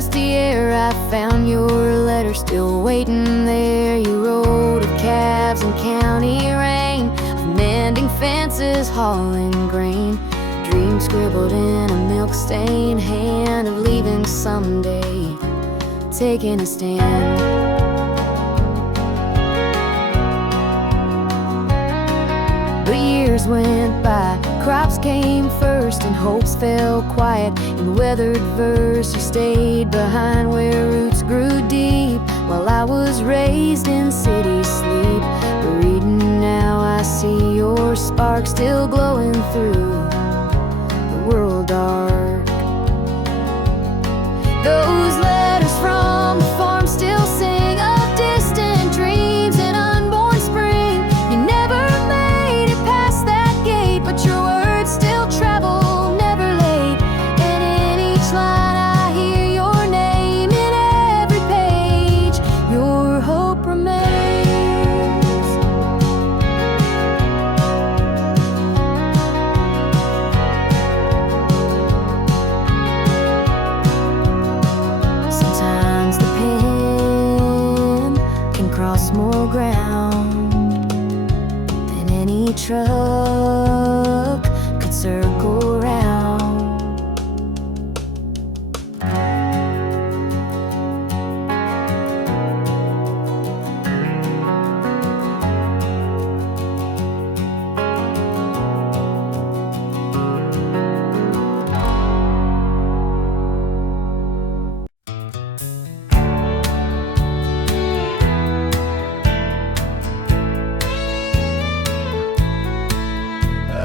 musty air, I found your letter still waiting there. You wrote of calves and county rain, of mending fences, hauling grain, dreams scribbled in a milk-stained hand, of leaving someday, taking a stand. But years went by, crops came first, and hopes fell quiet. In weathered verse, you stayed behind where roots grew deep, while I was raised in city sleep. But reading now, I see your spark still glowing through the world dark. Those letters from the farm still sing of distant dreams and unborn spring. You never made it past that gate, but your words still travel, never late. And in each line I hear your name, in every page your hope remains. Sometimes the pen can cross more ground than any truck could circle round.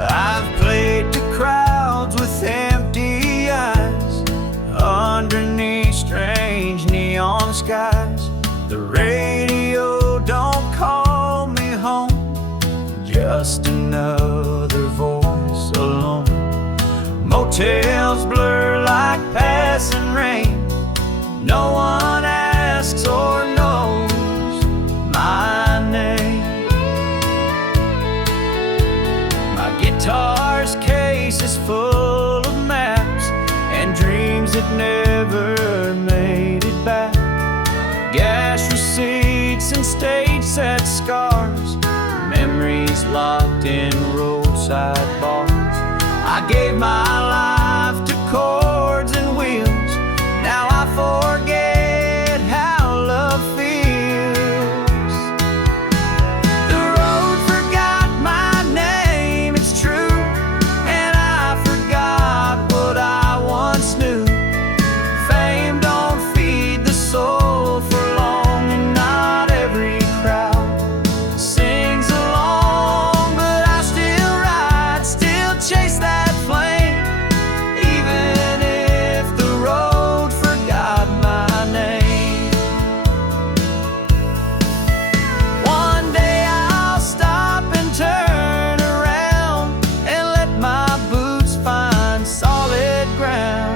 I've played to crowds with empty eyes, underneath strange neon skies. The radio don't call me home, just another voice alone. Motels blur like passing rain, no one asks or knows my name. My guitar's case is full of maps and dreams that never made it back. Gas receipts and stage set scars, memories locked in roadside bars. I gave my life to chords and wheels, now I forget how love feels. The road forgot my name, it's true, and I forgot what I once knew. Fame don't feed the soul for long, and not every crowd sings along. But I still ride, still chase that flame, even if the road forgot my name. One day I'll stop and turn around and let my boots find solid ground.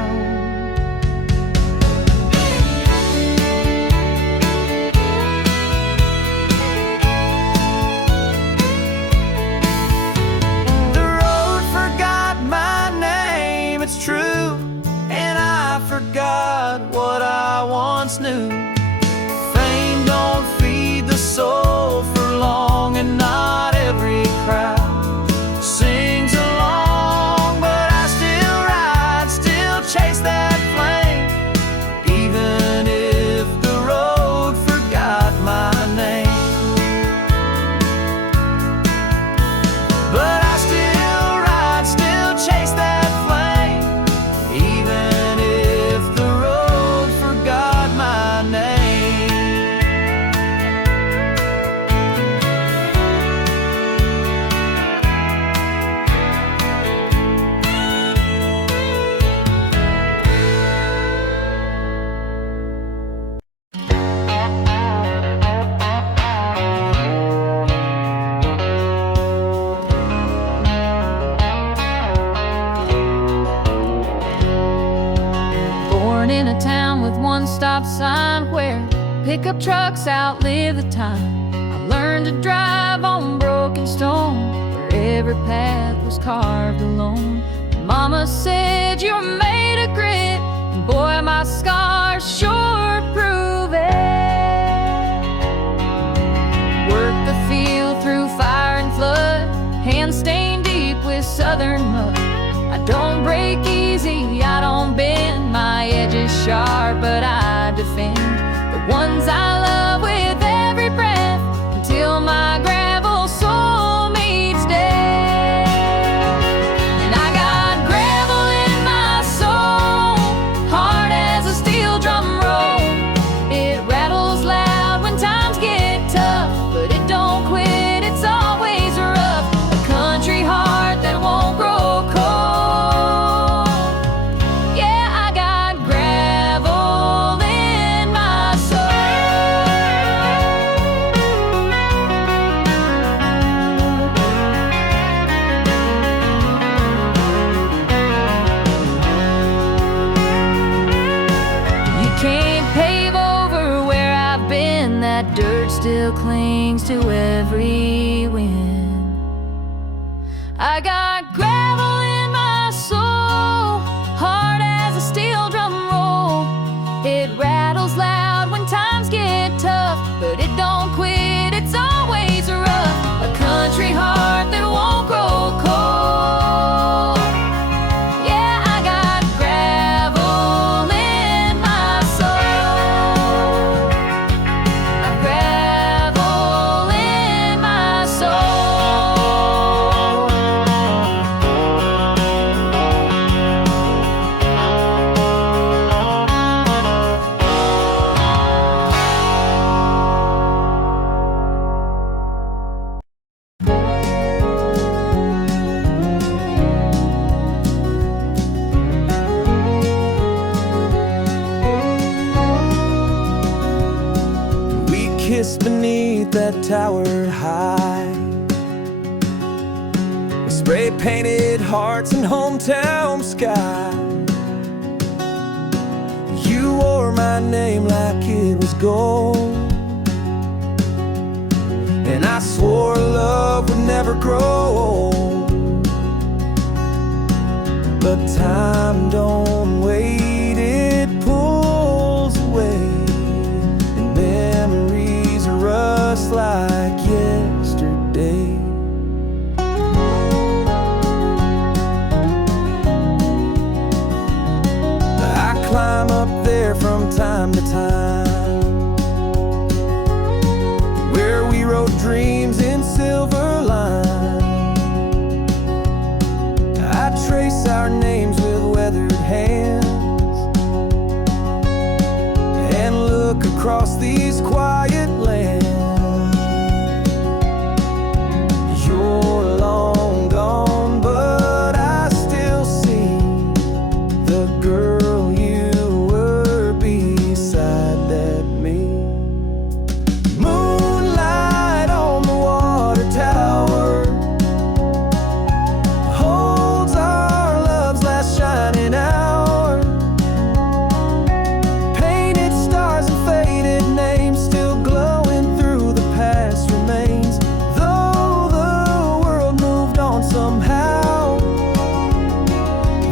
The road forgot my name, it's true, and I forgot what I once knew. Fame don't feed the soul for long, and not every crowd sings along. But I still ride, still chase that flame, even if the road forgot my name. But I still ride, still chase that flame, even if the road forgot my name. Born in a town with one stop sign where pickup trucks outlive the time. I learned to drive on broken stone, where every path was carved alone. Mama said you're made of grit, and Boy, my scars sure prove it. Worked the field through fire and flood, hands stained deep with southern mud. I don't break easy, I don't bend, my edges sharp, but I defend the ones I love with every breath until my gravel soul meets death. And I got gravel in my soul, hard as a steel drum roll. It rattles loud when times get tough, but it don't quit, it's always rough. A country heart that won't grow cold. Yeah, I got gravel in my soul. You can't pave over where I've been, that dirt still clings to every wind. I got gravel in my soul, hard as a steel drum roll. It rattles loud when times get tough, but it don't quit, it's always rough. A country heart that won't grow cold. Yeah, I got gravel in my soul. Gravel in my soul. We kissed beneath that tower high. We spray painted hearts and hometown sky. You wore my name like it was gold, and I swore love would never grow old. But time don't wait, it pulls away, and memories rust like yesterday. I climb up there from time to time, where we wrote dreams in silver lines. I trace our names with weathered hands and look across these quiet lands. You're long gone, but I still see the girl you were beside that me. Moonlight on the water tower holds our love's last shining hour. Painted stars and faded names still glowing through the past remains. Though the world moved on somehow,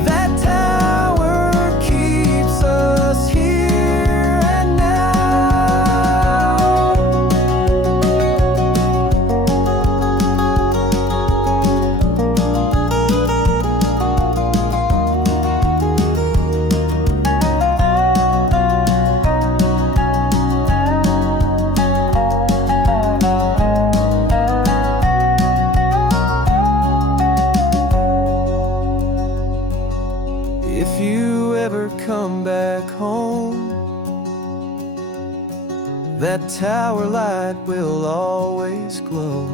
that tower keeps us here and now. If you ever come back home, that tower light will always glow.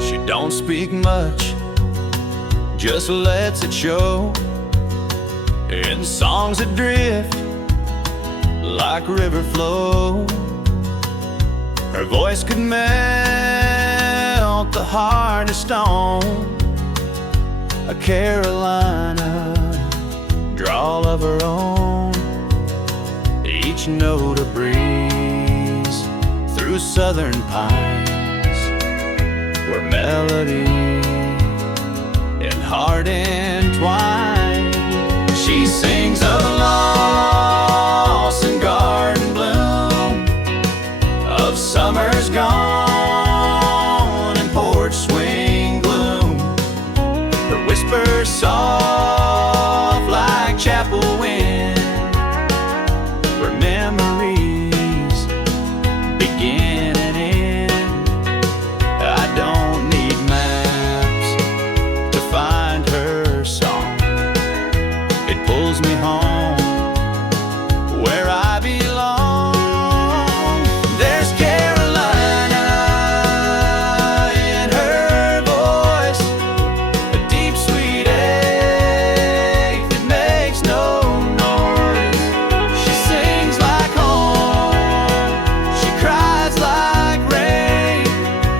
She don't speak much, just lets it show in songs that drift like river flow. Her voice could melt the heart of stone. A Carolina drawl of her own, each note a breeze through southern pines, where melody and heart entwine. She sings of loss and garden bloom, of summers gone and porch swing gloom. Her whisper soft like chapel wind, where memories begin and end. I don't need maps to find her song. It pulls me home where I belong. There's Carolina in her voice, a deep sweet ache that makes no noise. She sings like home, she cries like rain.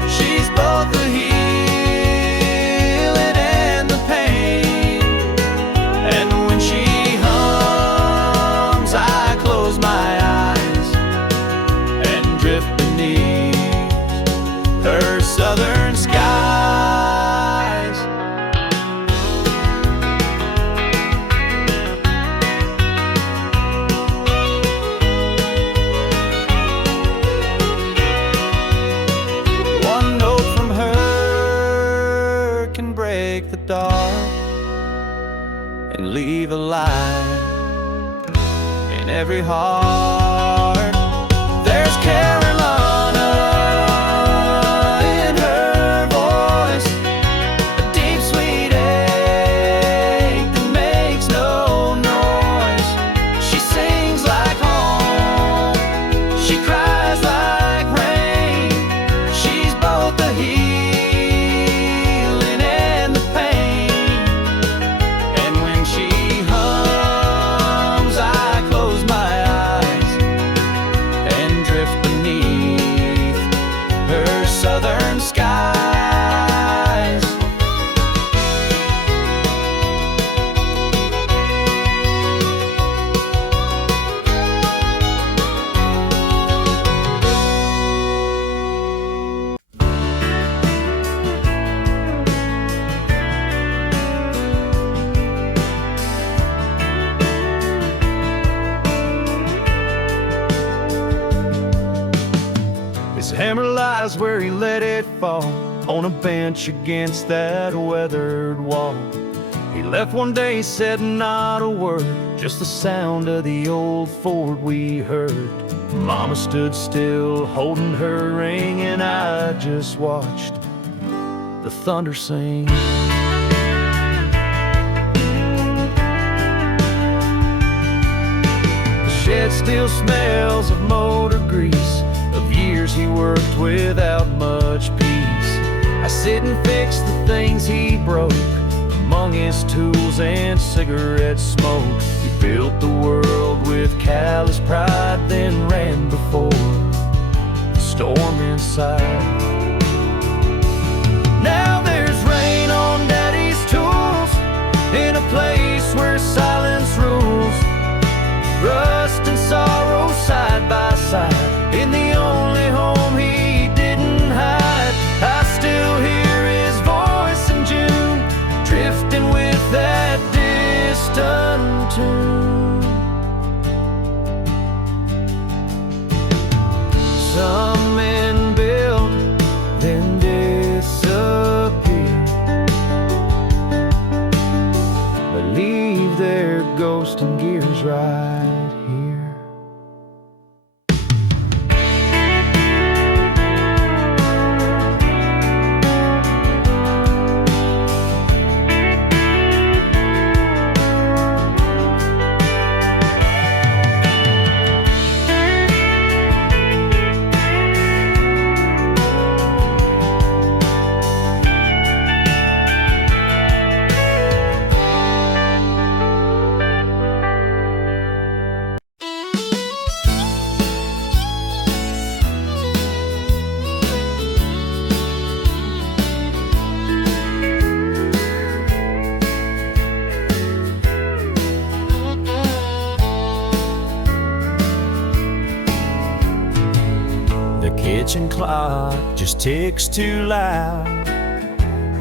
She's both the healing and the pain. And when she hums, I close my eyes and drift beneath her southern skies. One note from her can break the dark and leave a light in every heart. There's Carolina in her voice, a deep sweet ache that makes no noise. She sings like home, she cries like rain. She's both the healing and the pain. And when she hums, I close my eyes and drift beneath her southern skies. His hammer lies where he let it fall, on a bench against that weathered wall. He left one day, said not a word, just the sound of the old Ford we heard. Mama stood still, holding her ring, and I just watched the thunder sing. The shed still smells of motor grease, of years he worked without much peace. I sit and fix the things he broke, among his tools and cigarette smoke. He built the world with callous pride, then ran before the storm inside. Now there's rain on Daddy's tools, in a place where silence rules. Rust and sorrow side by side, in the only home he didn't hide. I still hear his voice in June, drifting with that distant tune. Some men build clock just ticks too loud.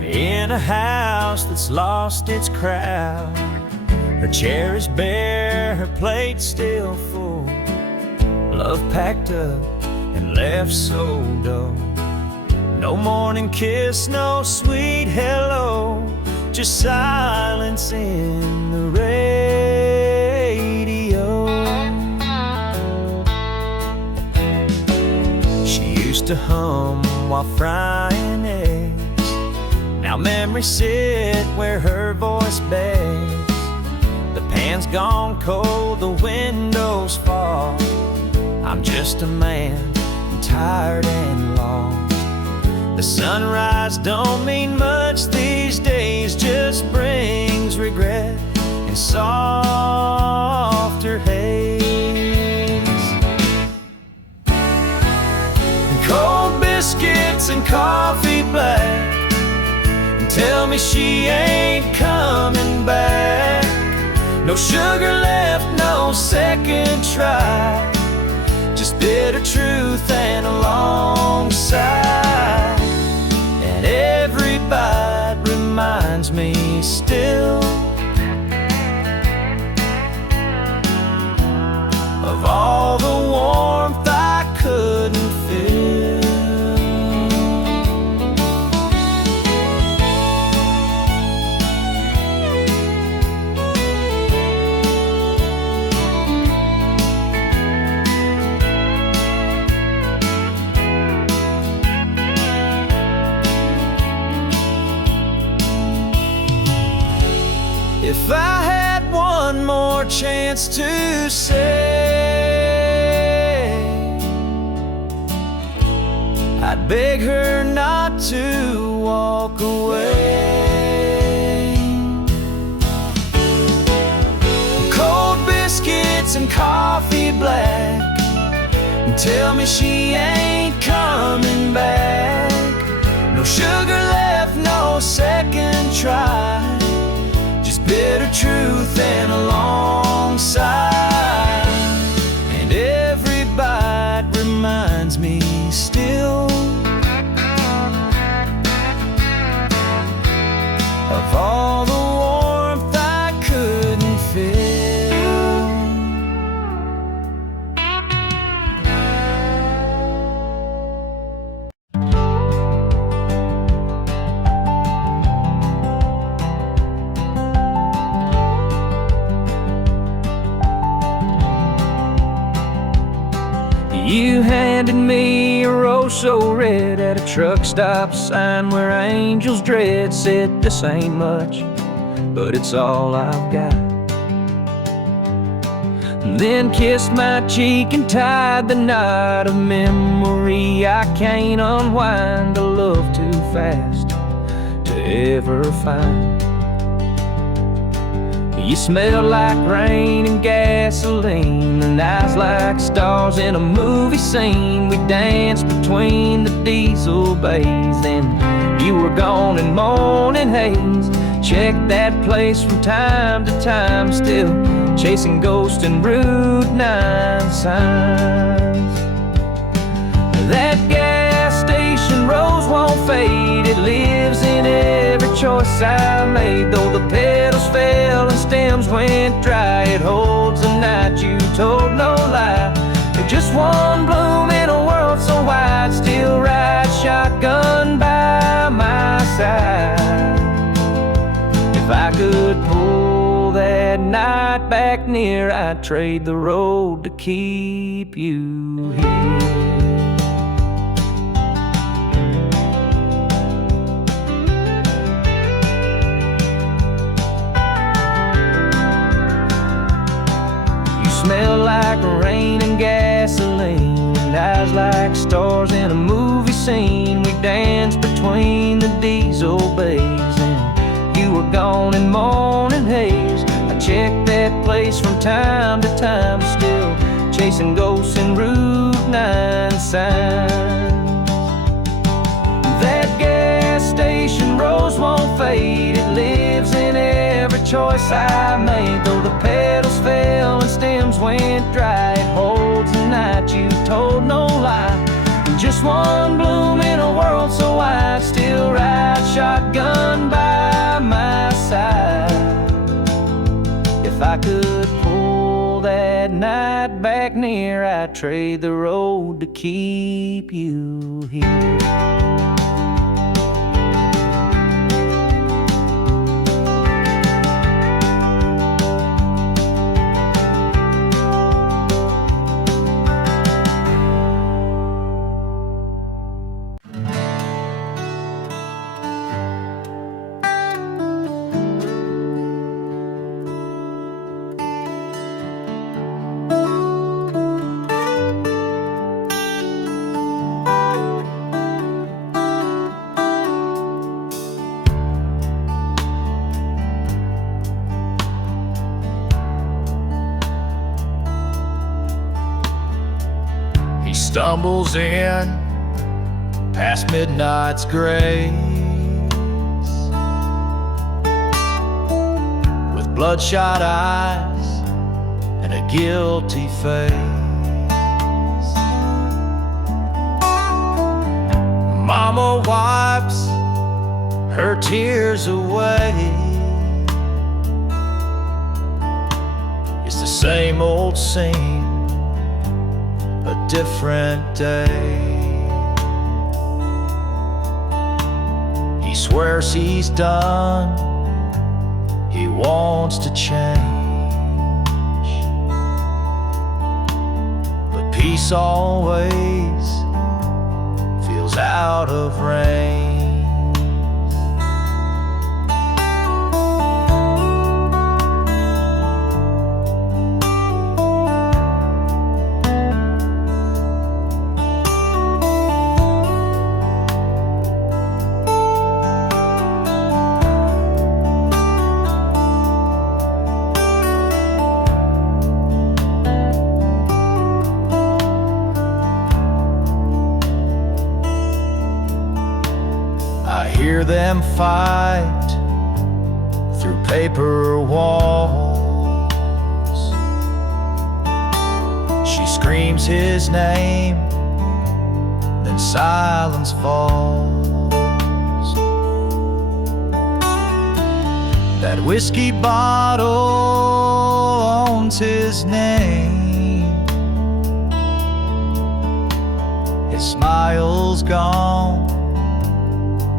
In a house that's lost its crowd, her chair is bare, her plate still full. Love packed up and left so dull. No morning kiss, no sweet hello, just silence in the radio. She used to hum while frying eggs. Now memories sit where her voice begs. The pan's gone cold, the windows fall. I'm just a man, tired and lost. The sunrise don't mean much these days, just brings regret and softer haze. And cold biscuits and coffee black, and tell me she ain't coming back. No sugar left, no second try, just bitter truth and a long sigh. And every bite reminds me still of all the warmth I couldn't feel. If I had one more chance to say, I'd beg her not to walk away. Cold biscuits and coffee black, and tell me she ain't coming back. No sugar left, no second try, bitter truth and a long sigh. And every bite reminds me still of all the warmth I couldn't feel. You handed me a rose so red at a truck stop sign where angels dread said this ain't much, but it's all I've got. And then kissed my cheek and tied the knot of memory I can't unwind, a love too fast to ever find. You smell like rain and gasoline, and eyes like stars in a movie scene. We danced between the diesel bays, then you were gone in morning haze. Checked that place from time to time, still chasing ghosts and Route 9 signs. That gas station rose won't fade, it lives in every choice I made. Though the petals fell and stems went dry, it holds the night you told no lie. You're just one bloom in a world so wide, still ride shotgun by my side. If I could pull that night back near, I'd trade the road to keep you here. Smell like rain and gasoline, and eyes like stars in a movie scene. We danced between the diesel bays, and you were gone in morning haze. I checked that place from time to time, still chasing ghosts in Route 9 signs. That gas station rose won't fade, it lives in every choice I made. Though the petals fell and stems went dry, it holds the night you told no lie. Just one bloom in a world so wide, still ride shotgun by my side. If I could pull that night back near, I'd trade the road to keep you here. Stumbles in past midnight's grace with bloodshot eyes and a guilty face. Mama wipes her tears away. It's the same old scene, a different day. He swears he's done, he wants to change, but peace always feels out of range. Hear them fight through paper walls. She screams his name, then silence falls. That whiskey bottle owns his name. His smile's gone,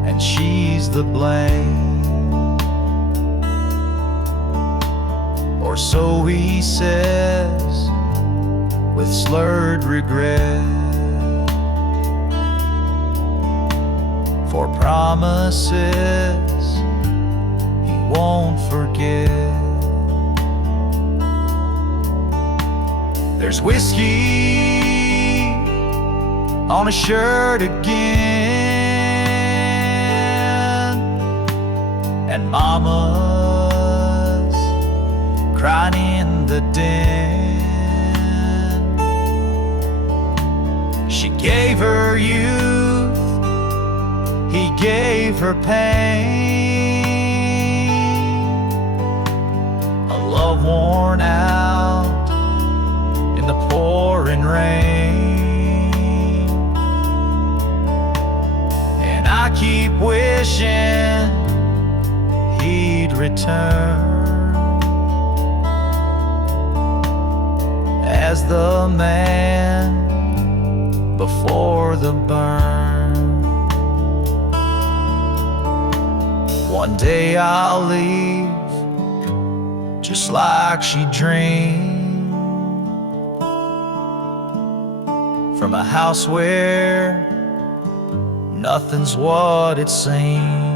and she's the blame. Or so he says with slurred regret, for promises he won't forget. There's whiskey on his shirt again, and mama's crying in the den. She gave her youth, he gave her pain, a love worn out in the pouring rain. And I keep wishing he'd return as the man before the burn. One day I'll leave just like she dreamed, from a house where nothing's what it seems.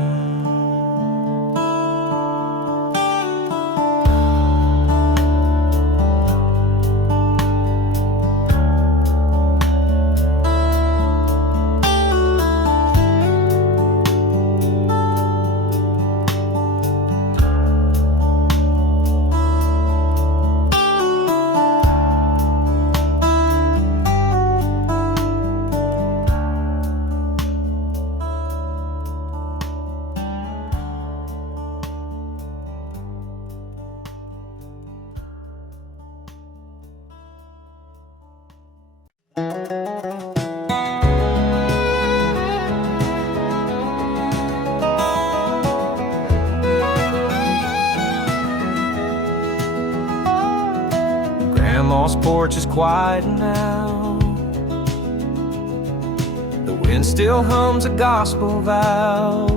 Grandma's porch is quiet now. The wind still hums a gospel vow.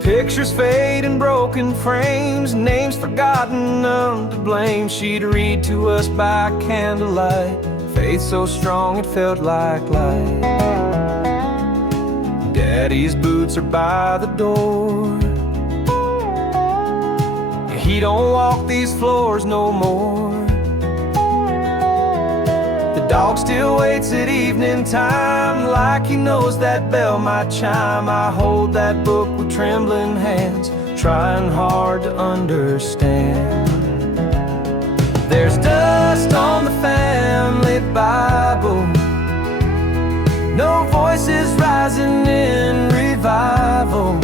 Pictures fade in broken frames, names forgotten, none to blame. She'd read to us by candlelight, faith so strong it felt like light. Daddy's boots are by the door. He don't walk these floors no more. The dog still waits at evening time, like he knows that bell might chime. I hold that book with trembling hands, trying hard to understand. There's dust on the family Bible, no voices rising in revival.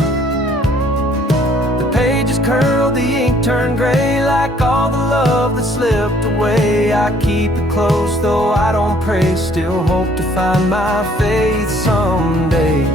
The pages curled, the ink turned gray, like all the love that slipped away. I keep it close, though I don't pray, still hope to find my faith someday.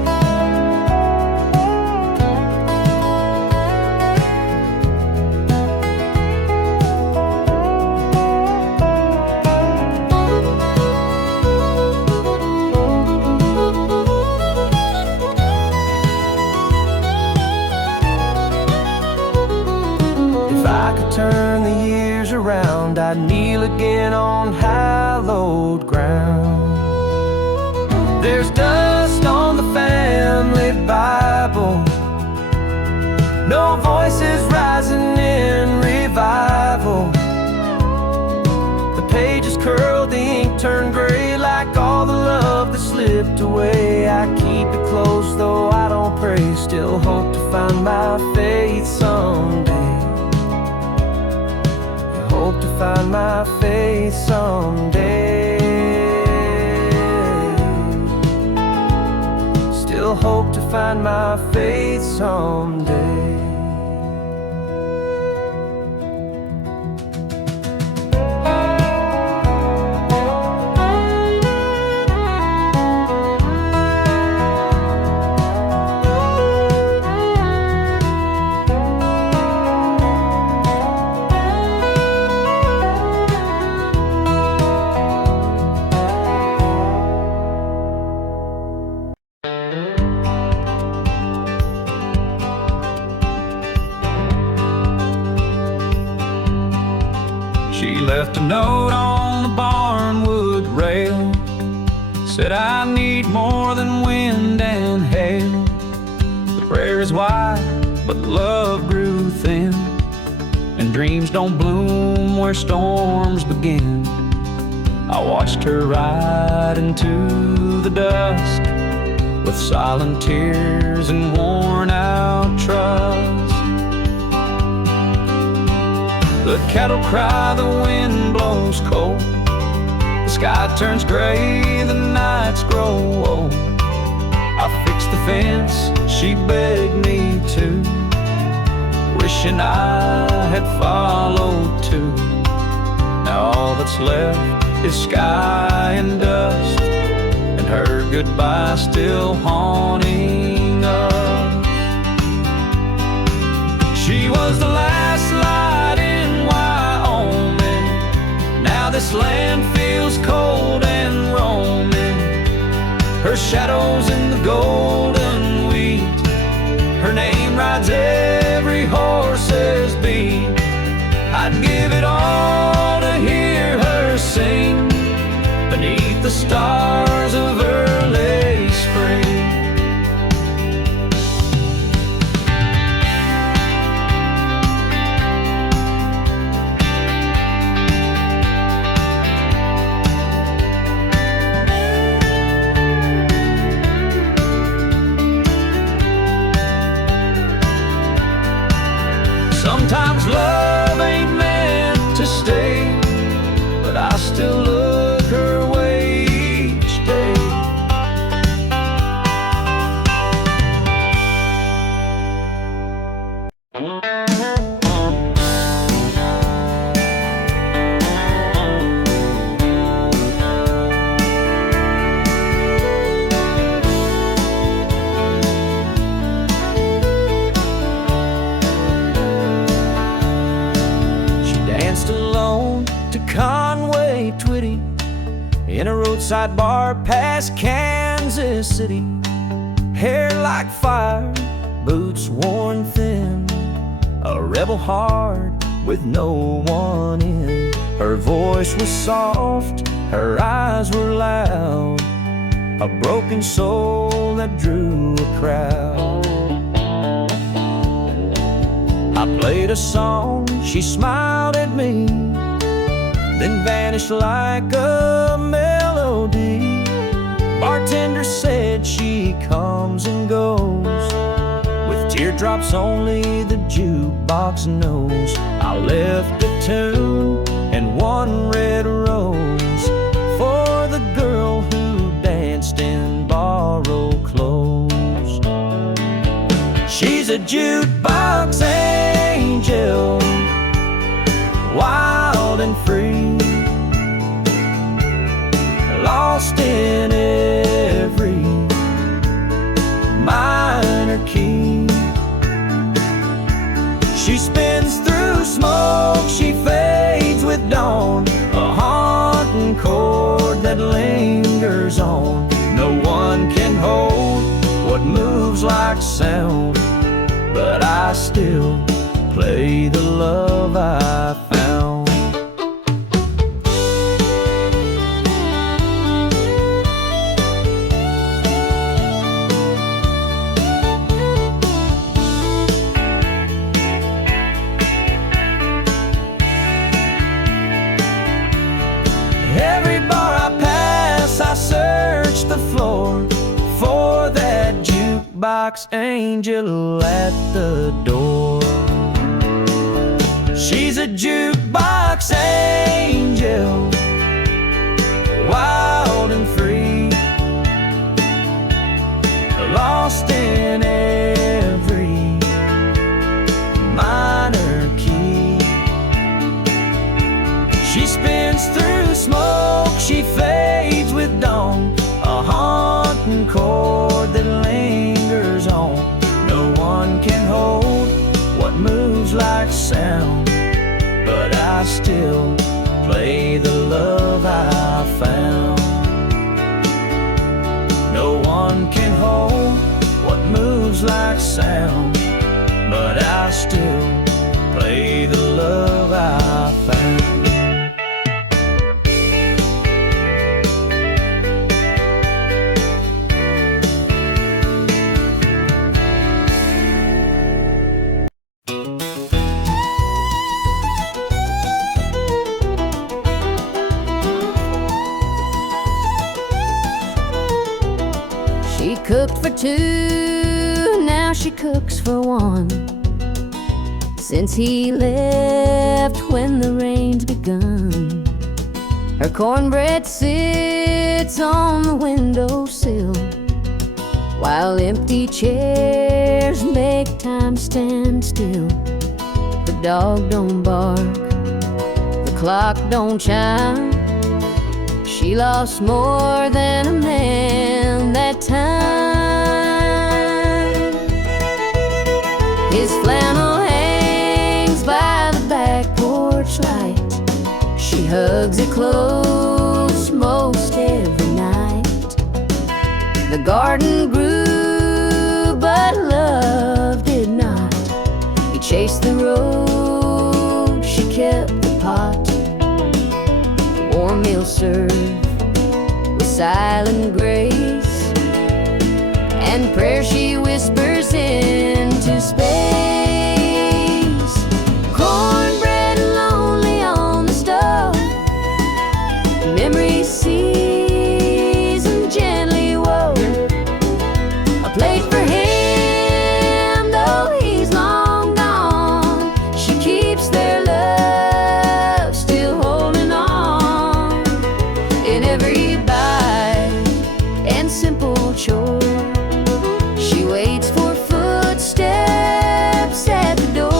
Turn the years around, I'd kneel again on hallowed ground. There's dust on the family Bible, no voices rising in revival. The pages curled, the ink turned gray, like all the love that slipped away. I keep it close, though I don't pray, still hope to find my faith someday. Hope to find my faith someday. Still hope to find my faith someday. She left a note on the barnwood rail, said I need more than wind and hail. The prayer is wide, but love grew thin, and dreams don't bloom where storms begin. I watched her ride into the dusk with silent tears and worn out trust. The cattle cry, the wind blows cold, the sky turns gray, the nights grow old. I fixed the fence, she begged me to, wishing I had followed too. Now all that's left is sky and dust, and her goodbye still haunting us. She was the last light in Wyoming, now this land feels cold and roaming. Her shadow's in the golden wheat, her name rides every horse's beat. I'd give it all to hear her sing beneath the stars of early spring. Sometimes love ain't meant to stay, roadside bar past Kansas City. Hair like fire, boots worn thin, a rebel heart with no one in. Her voice was soft, her eyes were loud, a broken soul that drew a crowd. I played a song, she smiled at me, then vanished like a melody. Bartender said she comes and goes, with teardrops only the jukebox knows. I left a tune and one red rose for the girl who danced in borrowed clothes. She's a jukebox angel, wild and free, lost in every minor key. She spins through smoke, she fades with dawn, a haunting chord that lingers on. No one can hold what moves like sound, but I still play the love I found. Every bar I pass, I search the floor for that jukebox angel at the door. She's a jukebox angel, wild and free, lost in every minor key. She spins through smoke, she fades with dawn, a haunting chord that lingers on. No one can hold what moves like sound, but I still play the love I found. No one can hold what moves like sound, but I still play the love I found. She cooked for two, now she cooks for one. Since he left when the rain's begun, her cornbread sits on the windowsill, while empty chairs make time stand still. The dog don't bark, the clock don't chime. She lost more than a man that time. His flannel hangs by the back porch light. She hugs it close most every night. The garden grew, but love did not. He chased the road, she kept the pot. The warm meal served with silent grace, and prayer she whispers into space. Cornbread and lonely on the stove, memories seasoned gently wove. A plate for him, though he's long gone. She keeps their love still holding on. In every bite and simple chore, she waits for footsteps at the door.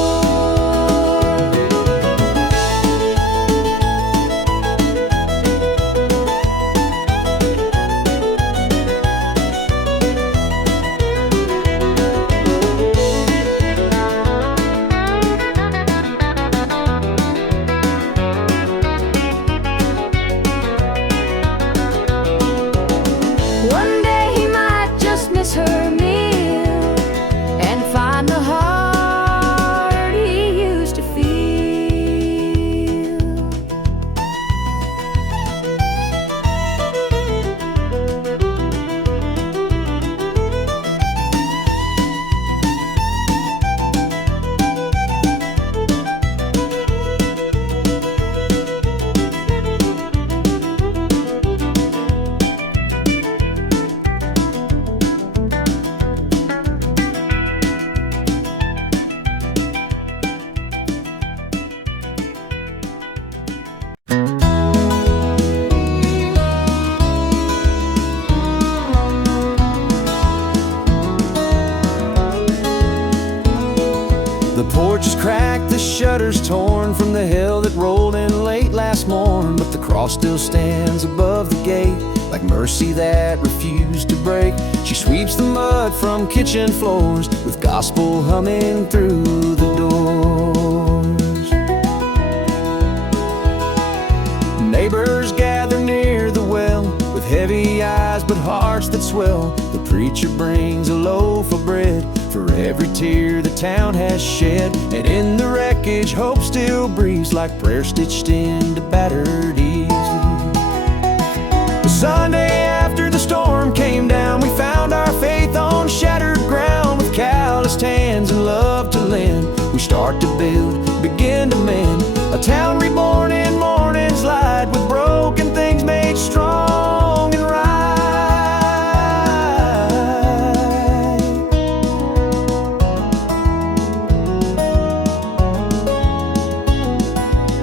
cracked, the shutters torn from the hail that rolled in late last morn. But the cross still stands above the gate, like mercy that refused to break. She sweeps the mud from kitchen floors, with gospel humming through the doors. Neighbors gather near the well, with heavy eyes but hearts that swell. The preacher brings a loaf of bread for every tear the town has shed. And in the wreckage, hope still breathes, like prayer stitched into battered easy. The Sunday after the storm came down, we found our faith on shattered ground. With calloused hands and love to lend, we start to build, begin to mend. A town reborn in morning's light, with broken things made strong and right.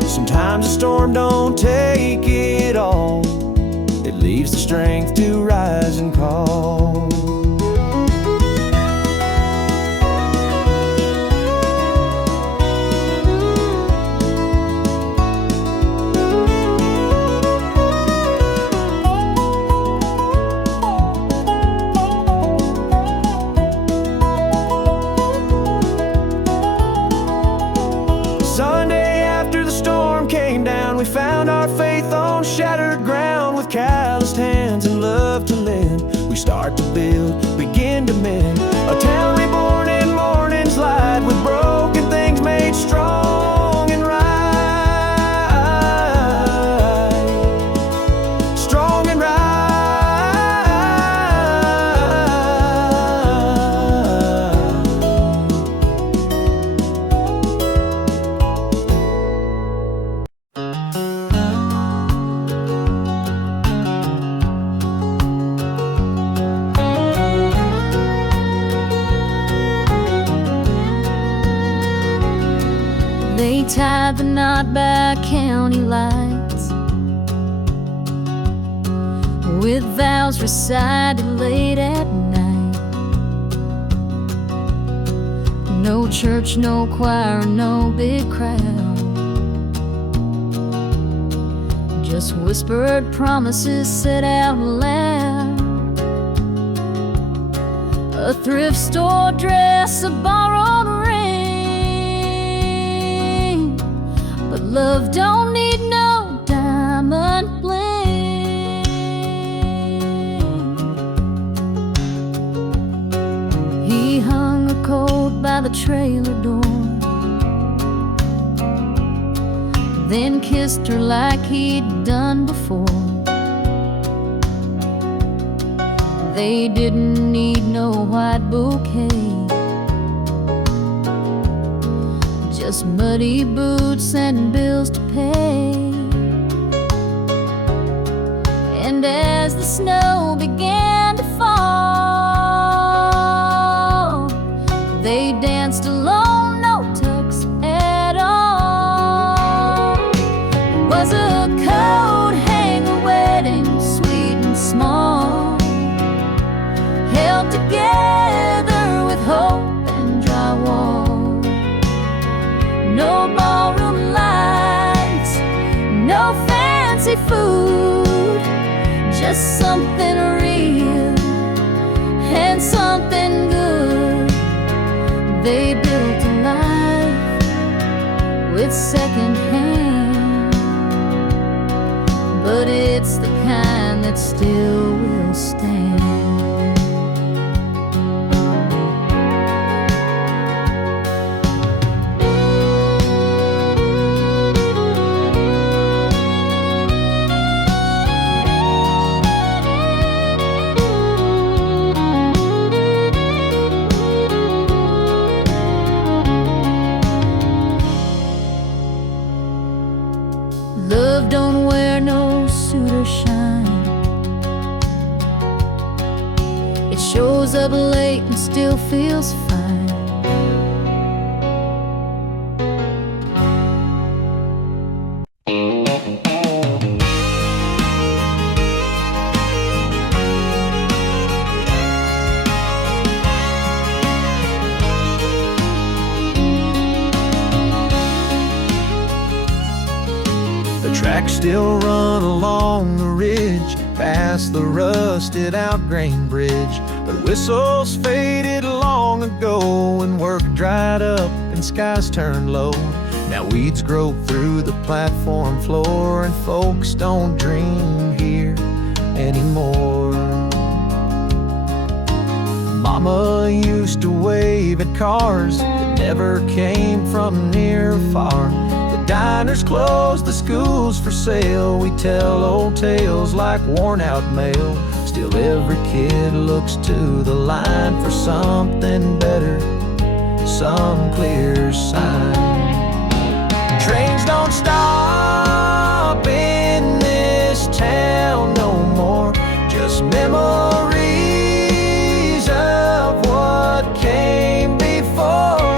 Sometimes a storm don't take it all, it leaves the strength to rise and call. Sunday after the storm came down, we found our faith on shattered ground. With calloused hands and love to lend, we start to build, begin to mend. A town reborn in morning's light, with broken things made strong and right. Strong and right. They tied the knot by county lights, with vows recited late at night. No church, no choir, no big crowd, just whispered promises said out loud. A thrift store dress, a borrowed ring, but love don't need no diamond bling. He hung a coat by the trailer door, then kissed her like he'd done before. They didn't need no white bouquet, just muddy boots and bills to pay. And as the snow began to fall, they danced alone, no tux at all. It was a coat hanger wedding, sweet and small, held together with hope and drywall. No ballroom lights, no fancy food, just something real and something good. They built a life with second hand, but it's the kind that still will stand. Love don't wear no suit or shine, it shows up late and still feels fine. Tracks still run along the ridge, past the rusted out grain bridge. But whistles faded long ago when work dried up and skies turned low. Now weeds grow through the platform floor and folks don't dream here anymore. Mama used to wave at cars that never came from near or far. The diners closed, the school's for sale. We tell old tales like worn-out mail. Still every kid looks to the line for something better, some clear sign. Trains don't stop in this town no more, just memories of what came before.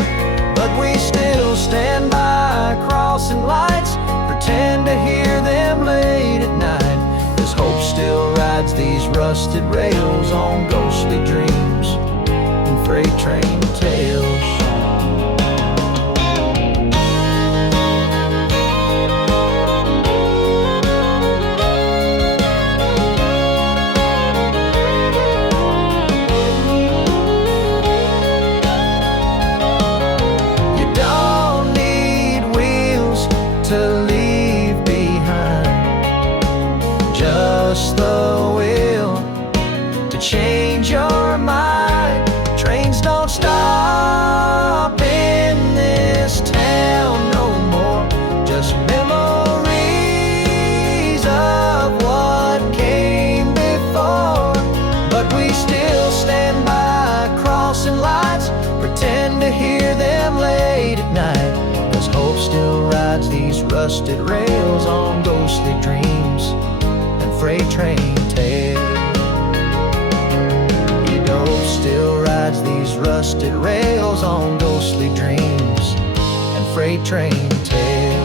But we still stand by crossing lights, pretend to hear them late at night, as hope still rides these rusted rails on ghostly dreams and freight train tales. The will to change your mind. Trains don't stop in this town no more, just memories of what came before. But we still stand by crossing lights, pretend to hear them late at night, cause hope still rides these rusted rails on ghostly dreams, freight train tale. You know, still rides these rusted rails on ghostly dreams and freight train tale.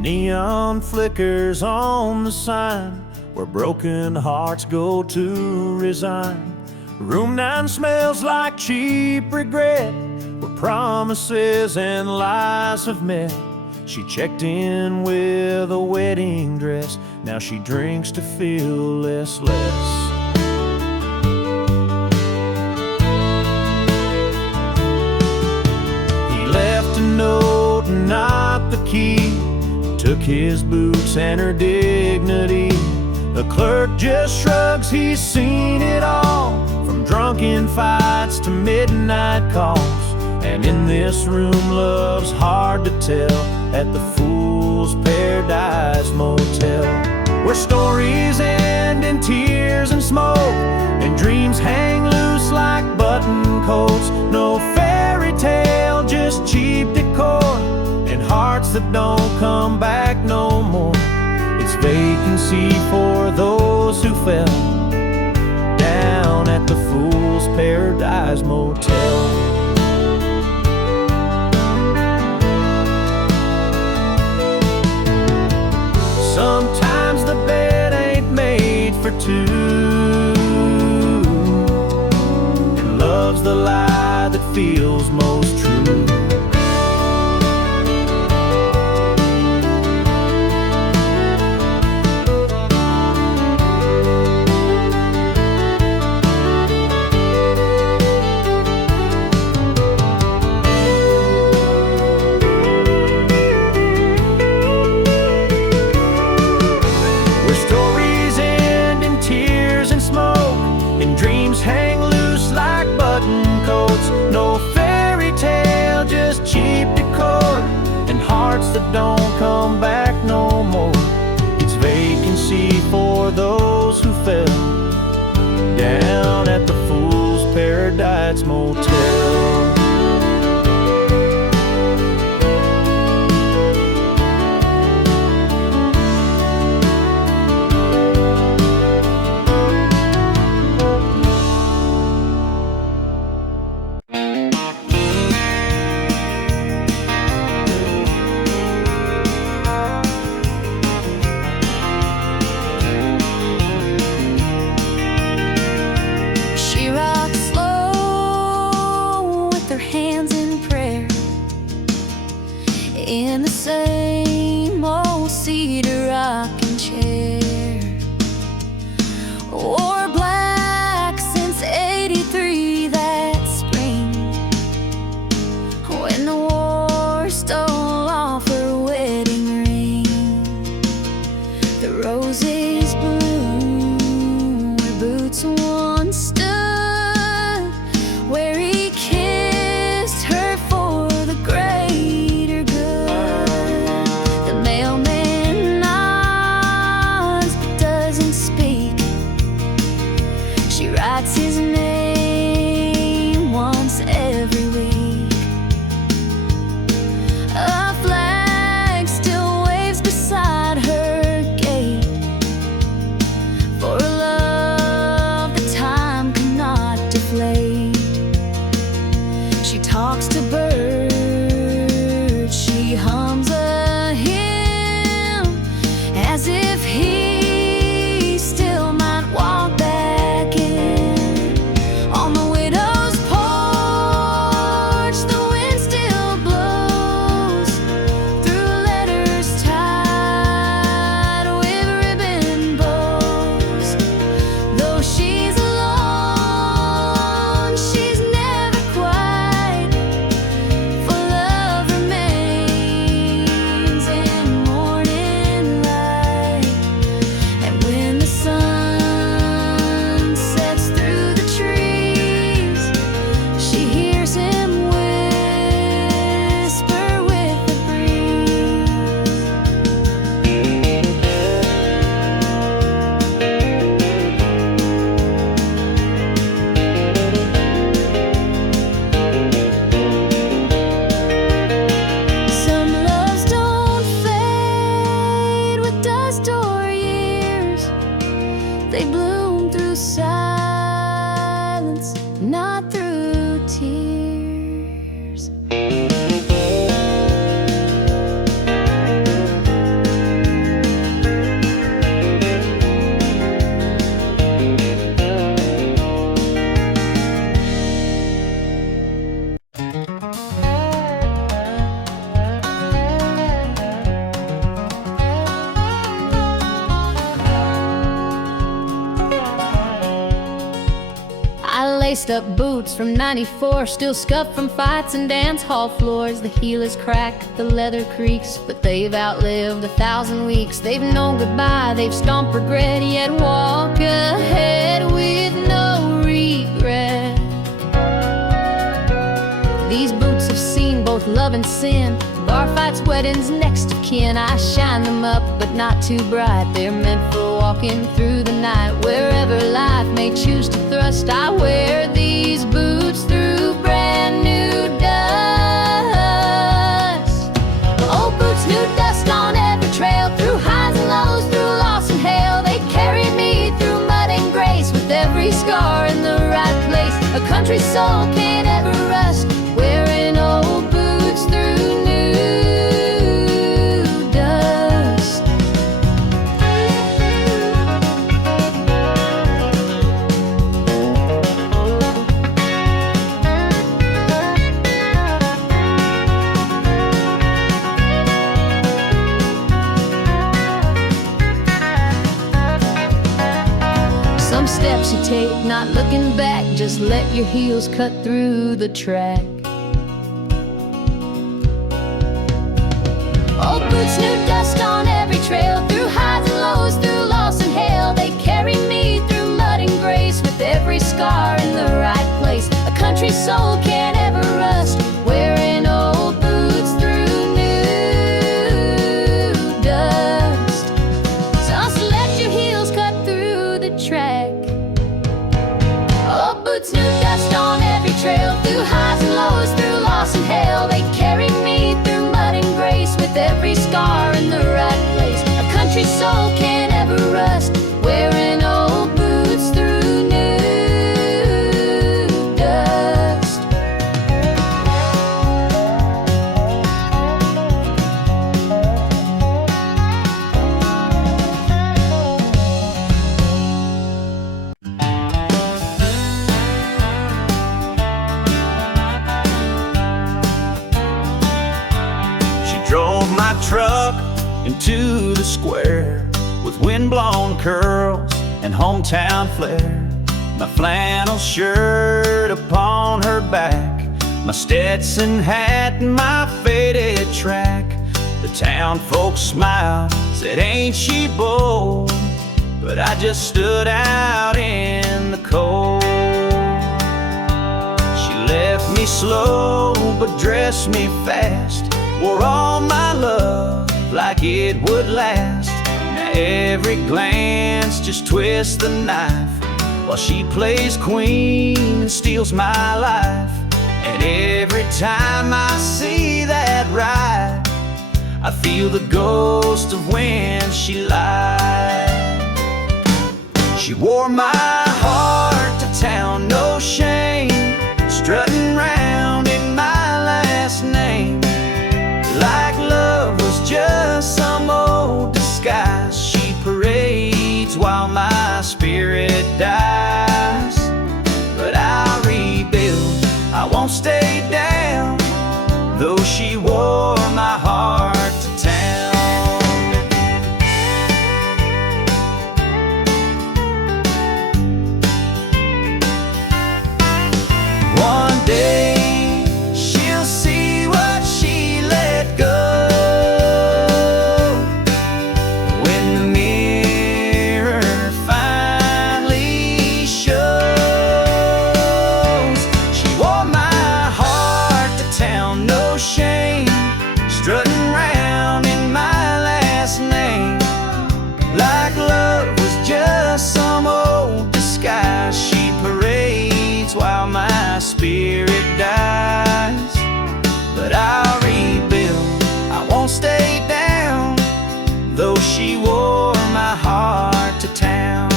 Neon flickers on the sign where broken hearts go to resign. Room 9 smells like cheap regret, where promises and lies have met. She checked in with a wedding dress, now she drinks to feel less. He left a note and not the key, took his boots and her dignity. The clerk just shrugs, he's seen it all, from drunken fights to midnight calls. And in this room love's hard to tell, at the Fool's Paradise Motel, where stories end in tears and smoke, and dreams hang loose like button coats. No fairy tale, just cheap decor, and hearts that don't come back no more. It's vacancy for those who fell down at the Fool's Paradise Motel. Sometimes the bed ain't made for two, and love's the lie that feels most true. That don't come back no more. It's vacancy for those who fell down at the Fool's Paradise Motel. laced up boots from '94, still scuffed from fights and dance hall floors. The heel is cracked, the leather creaks, but they've outlived 1,000 weeks. They've known goodbye, they've stomped regret, yet walk ahead with no regret. These boots have seen both love and sin, bar fights, weddings, next to kin. I shine them up, but not too bright. They're meant for walking through the night. Wherever life may choose to thrust, I wear these boots through brand new dust. Old boots, new dust on every trail, through highs and lows, through loss and hail. They carry me through mud and grace, with every scar in the right place. A country soul can't ever rust, wearing old boots through new dust. Some steps you take, not looking back, just let your heels cut through the track. Old boots, new dust on every trail, through highs and lows, through loss and hail. They carry me through mud and grace, with every scar in the right place. A country soul can't ever rust, wearing old boots through new dust. Just let your heels cut through the track. Old boots, new dust on every trail, through highs and lows, through loss and hail. They carry me through mud and grace, with every scar in the right place. A country soul can't ever rust, wearing old boots through new dust. Drove my truck into the square with windblown curls and hometown flair. My flannel shirt upon her back, my Stetson hat and my faded track. The town folks smiled, said, "Ain't she bold?" But I just stood out in the cold. She left me slow but dressed me fast, wore all my love like it would last. Now every glance just twists the knife, while she plays queen and steals my life. And every time I see that ride, I feel the ghost of when she lied. She wore my heart to town, no shame, strutting round in my last name, like love was just some old disguise. She parades while my spirit dies. But I'll rebuild, I won't stay down, though she wore my heart to town. One day she'll see what she let go, when the mirror finally shows. She wore my heart to town, no shame, strutting round in my last name, like love was just some old disguise. She parades while my spirit dies. But I'll rebuild, I won't stay down, though she wore my heart to town.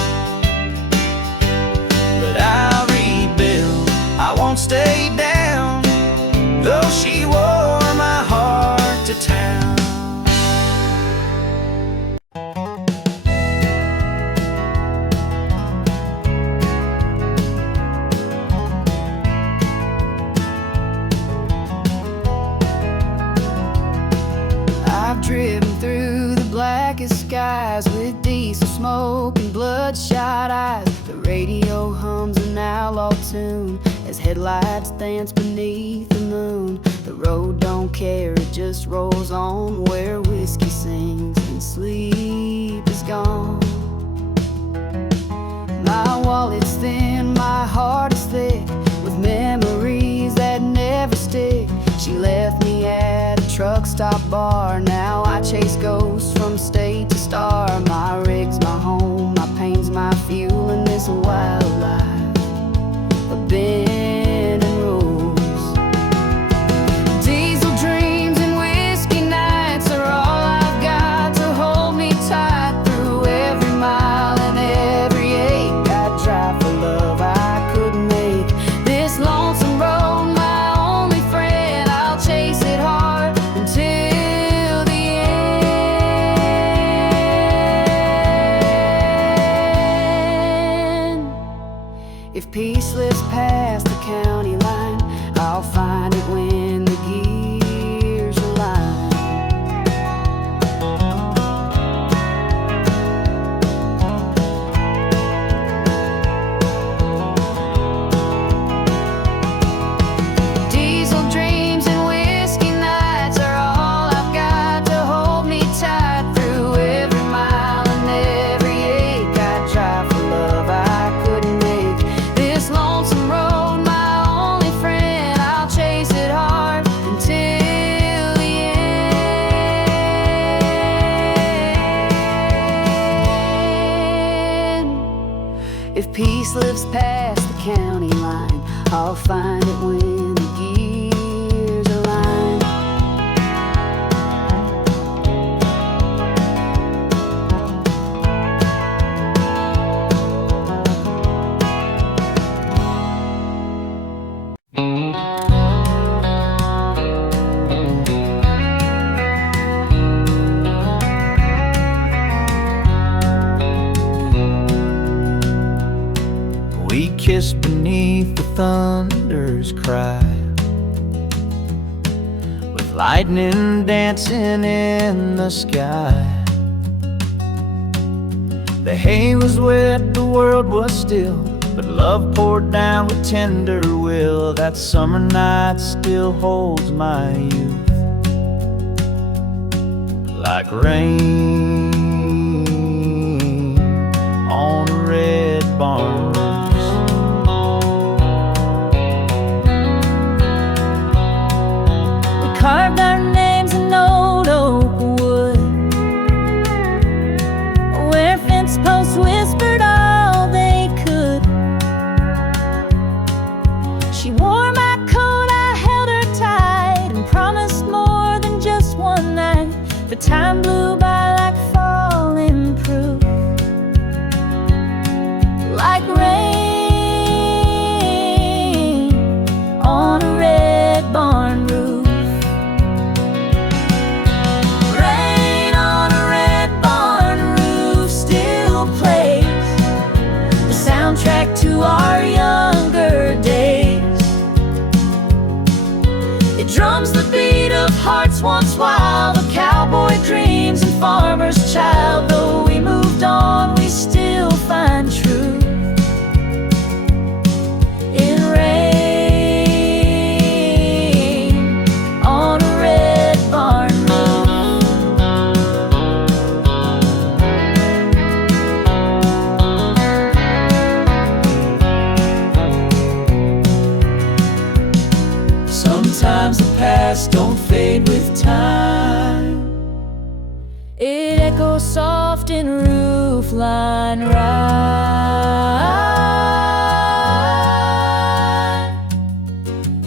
But I'll rebuild, I won't stay down, though she wore my heart to town. I've driven through the black darkest skies with diesel smoke and bloodshot eyes. The radio hums an outlaw tune as headlights dance beneath the moon. The road don't care, it just rolls on where whiskey sings and sleep is gone. My wallet's thin, my heart is thick with memories that never stick. She left me at a truck stop bar. Now I chase ghosts from state to star. My rig's my home, my pain's my fuel in this wild life of bend and rolls. Diesel dreams and whiskey nights are all I've got to hold me tight through every mile and every ache. I drive for love I couldn't make. This lonesome road, my only friend, I'll chase it hard until the end. If peace lives past the county line, I'll find it when the gears align. Diesel dreams and whiskey nights are all I've got to hold me tight through every mile and every ache. I drive for love I couldn't make. This lonesome road, my only friend, I'll chase it hard until the end. If peace lives past the county line, I'll find it when the gears align. We kiss beneath the thunder's cry, with lightning dancing in the sky. The hay was wet, the world was still, but love poured down with tender will. That summer night still holds my youth, like rain on a red barn roof. Carved our names in old oak wood, where fence posts whispered all they could. She wore my coat, I held her tight, and promised more than just one night. But time blew by like falling proof, like rain on a red barn roof. Soundtrack to our younger days. It drums the beat of hearts once wild, of cowboy dreams and farmer's child. Though we moved on, we still find truth in rain on a red barn roof. Sometimes the past don't fade with time. It echoes soft in roofline ride.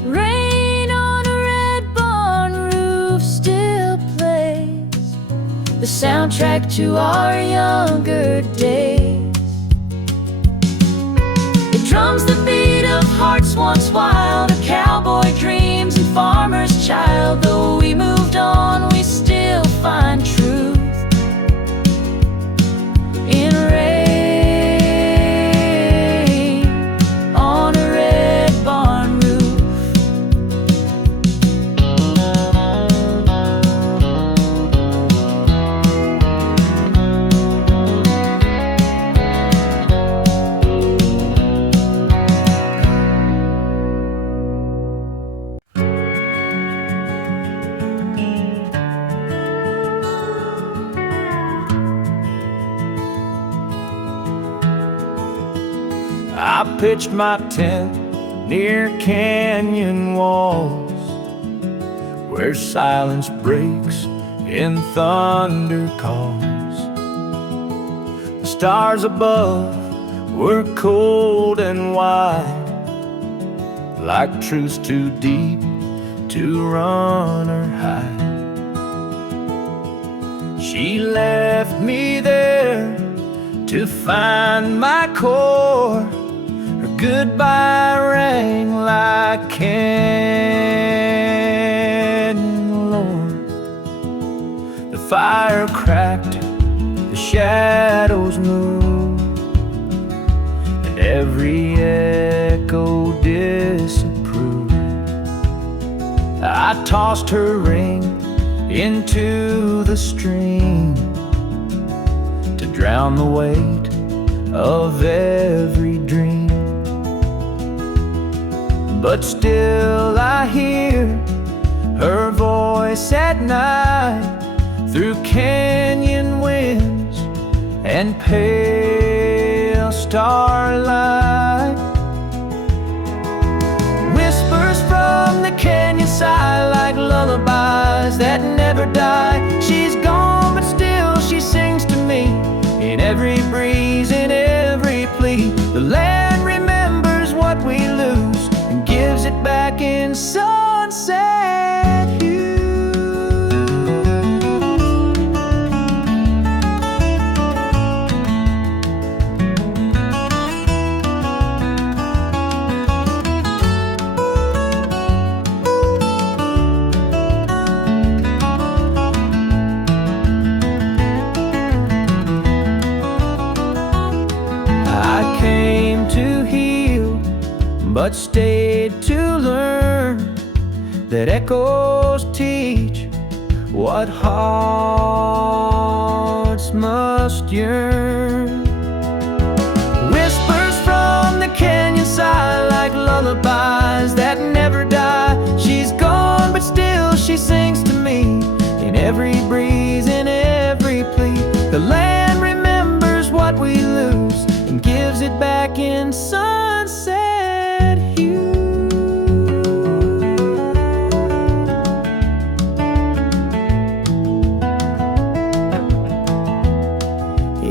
Rain on a red barn roof still plays the soundtrack to our younger days. It drums the beat of hearts once wild, of cowboy dreams and farmer's child. Though we moved on, we still find truth in rain on a red barn roof. pitched my tent near canyon walls, where silence breaks and thunder calls. The stars above were cold and wide, like truths too deep to run or hide. She left me there to find my core. Her goodbye rang like canyon lore. The fire cracked, the shadows moved, and every echo disapproved. I tossed her ring into the stream to drown the weight of every dream. But still I hear her voice at night through canyon winds and pale starlight. Whispers from the canyon side like lullabies that never die. She's gone, but still she sings to me in every breeze, in every plea. The land remembers what we lose and gives it back in sunset hue. But stayed to learn that echoes teach what hearts must yearn. Whispers from the canyon side like lullabies that never die. She's gone, but still she sings to me in every breeze, in every plea. The land remembers what we lose and gives it back in sunset.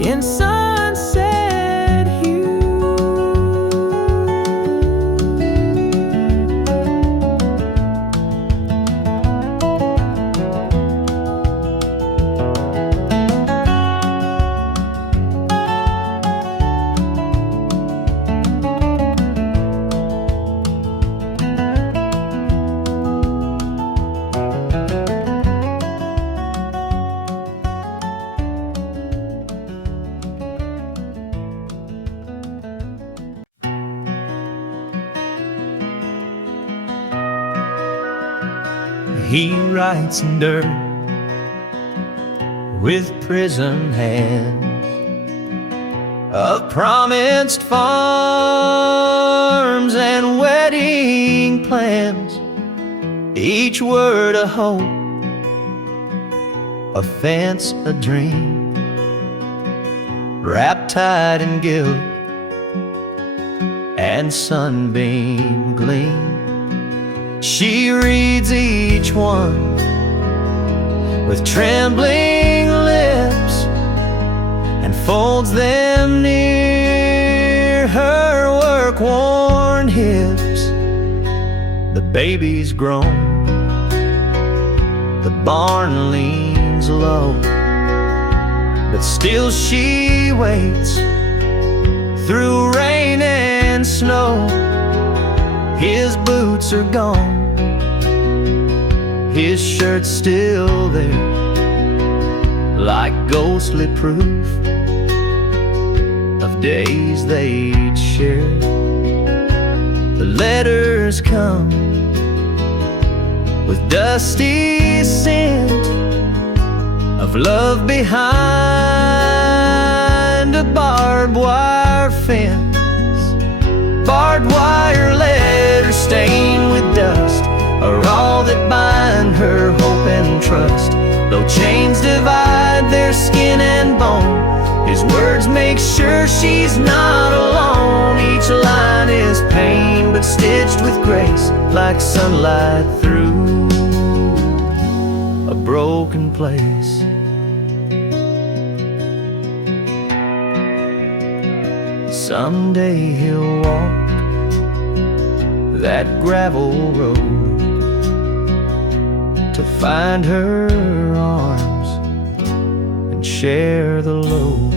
In sunset hue. He writes in dirt with prison hands of promised farms and wedding plans. Each word a hope, a fence a dream, wrapped tight in guilt and sunbeam gleam. She reads each one with trembling lips and folds them near her work-worn hips. The baby's grown, the barn leans low, but still she waits through rain and snow. His boots are gone, his shirt's still there, like ghostly proof of days they'd shared. The letters come with dusty scent of love behind a barbed wire fence. Barbed wire letters stained with dust are all that bind her hope and trust. Though chains divide, there's skin and bone. His words make sure she's not alone. Each line is pain, but stitched with grace, like sunlight through a broken place. Someday he'll walk that gravel road to find her arms and share the load.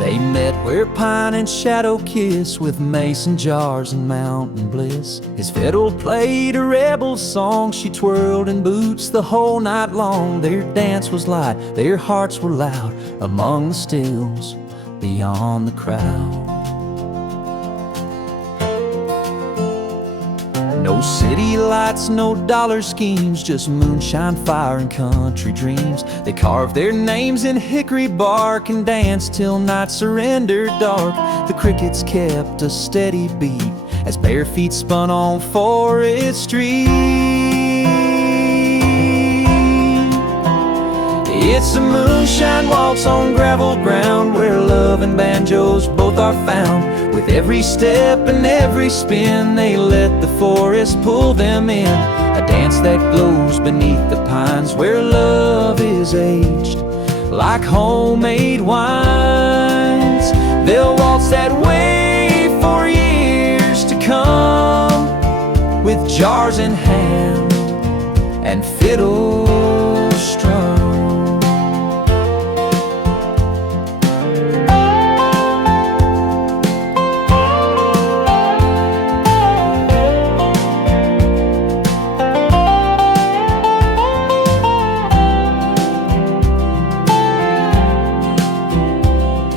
They met where pine and shadow kiss, with mason jars and mountain bliss. His fiddle played a rebel song, she twirled in boots the whole night long. Their dance was light, their hearts were loud, among the stills, beyond the crowd. No city lights, no dollar schemes, just moonshine, fire, and country dreams. They carved their names in hickory bark and danced till night surrendered dark. The crickets kept a steady beat as bare feet spun on Forest Street. It's a moonshine waltz on gravel ground, where love and banjos both are found. With every step and every spin, they let the forest pull them in. A dance that glows beneath the pines, where love is aged like homemade wines. They'll waltz that way for years to come, with jars in hand and fiddle strung.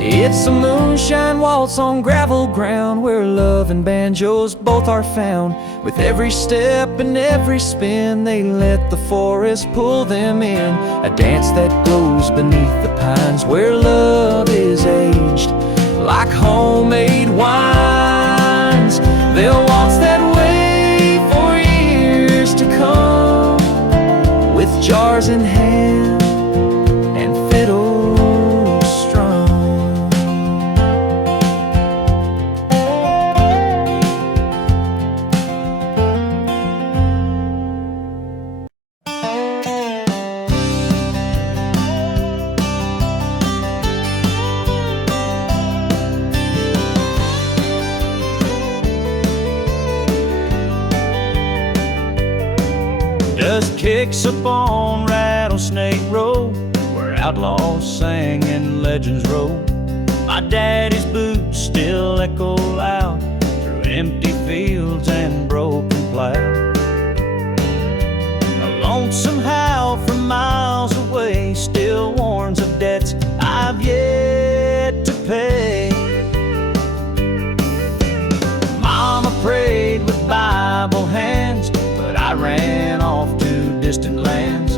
It's a moonshine waltz on gravel ground, where love and banjos both are found. With every step and every spin, they let the forest pull them in. A dance that glows beneath the pines, where love is aged like homemade wines. They'll waltz that way for years to come, with jars in hand and fiddle. Dust kicks up on Rattlesnake Road, where outlaws sang and legends rode. My daddy's boots still echo loud through empty fields and broken plow. A lonesome howl from miles away still warns of debts I've yet to pay. Mama prayed with Bible hands, but I ran off to distant lands.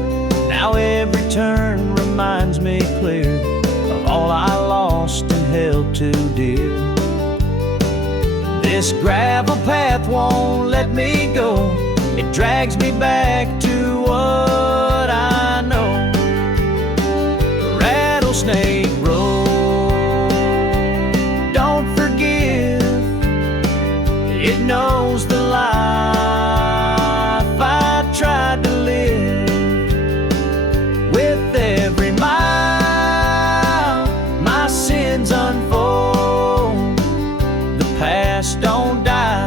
Now every turn reminds me clear of all I lost and held too dear. This gravel path won't let me go, it drags me back to what I know. The Rattlesnake Road, don't forgive, it knows the life I tried to live. With every mile my sins unfold, the past don't die,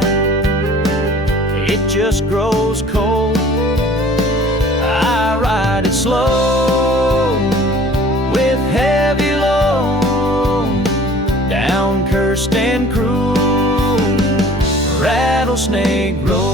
it just grows cold. I ride it slow, with heavy load, down cursed and cruel Rattlesnake Road.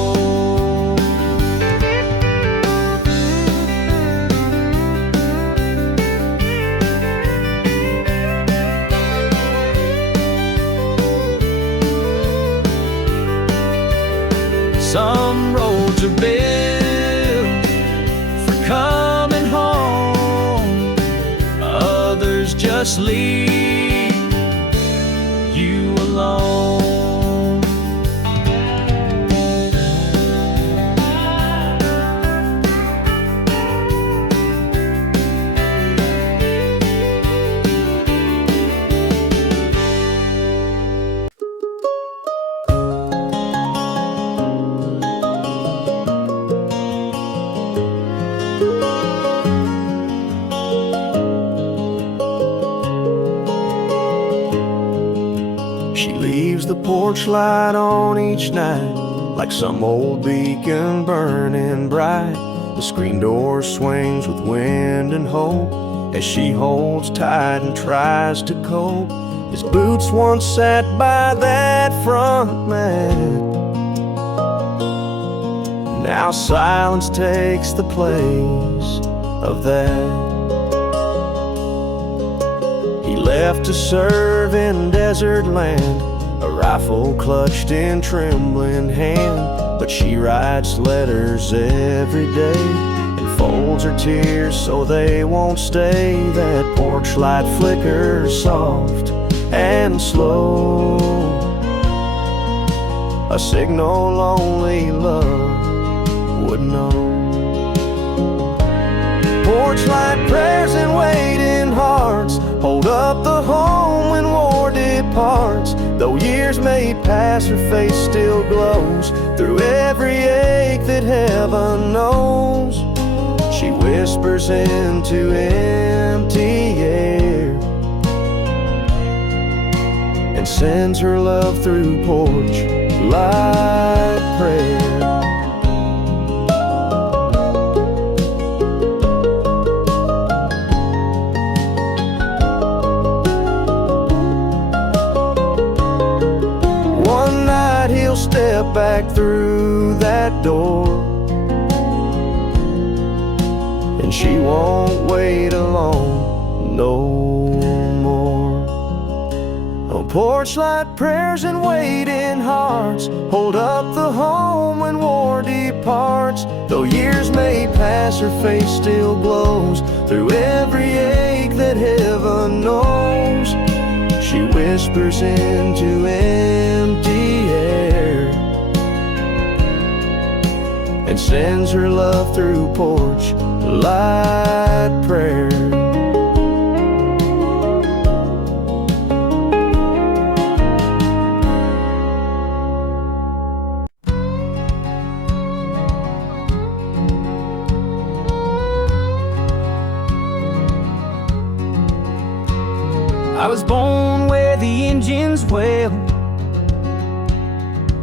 Some roads are built for coming home, just leave you alone. She leaves the porch light on each night, like some old beacon burning bright. The screen door swings with wind and hope as she holds tight and tries to cope. His boots once sat by that front mat, now silence takes the place of that. He left to serve in desert land, a rifle clutched in trembling hand. But she writes letters every day and folds her tears so they won't stay. That porch light flickers soft and slow, a signal only love would know. Porch light prayers and waiting hearts hold up the home when war departs. Though years may pass, her face still glows through every ache that heaven knows. She whispers into empty air and sends her love through porch light prayer. He'll step back through that door, and she won't wait alone no more. Oh, porch light prayers and waiting hearts hold up the home when war departs. Though years may pass, her face still glows through every ache that heaven knows. She whispers into empty air and sends her love through porch light prayer. I was born where the engines wail,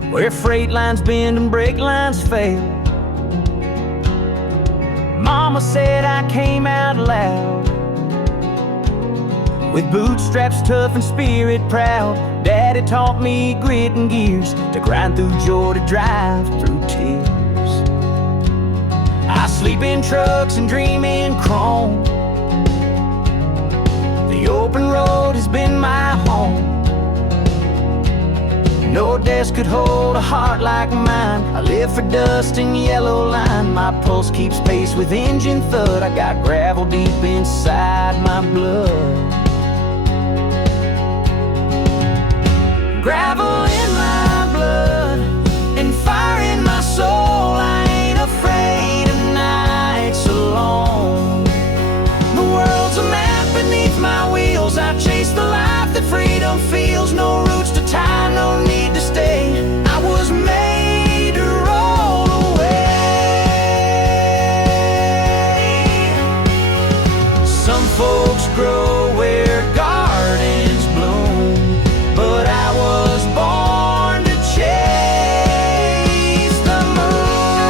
where freight lines bend and brake lines fail. Mama said I came out loud, with bootstraps tough and spirit proud. Daddy taught me grit and gears, to grind through joy, to drive through tears. I sleep in trucks and dream in chrome. The open road has been my home. No desk could hold a heart like mine. I live for dust and yellow line. My pulse keeps pace with engine thud. I got gravel deep inside my blood. Gravel in my blood and fire in my soul. I ain't afraid of nights alone. The world's a map beneath my wheels. I chase the life that freedom feels. No roots to tie, no need to stay. I was made to roll away. Some folks grow where gardens bloom, but I was born to chase the moon.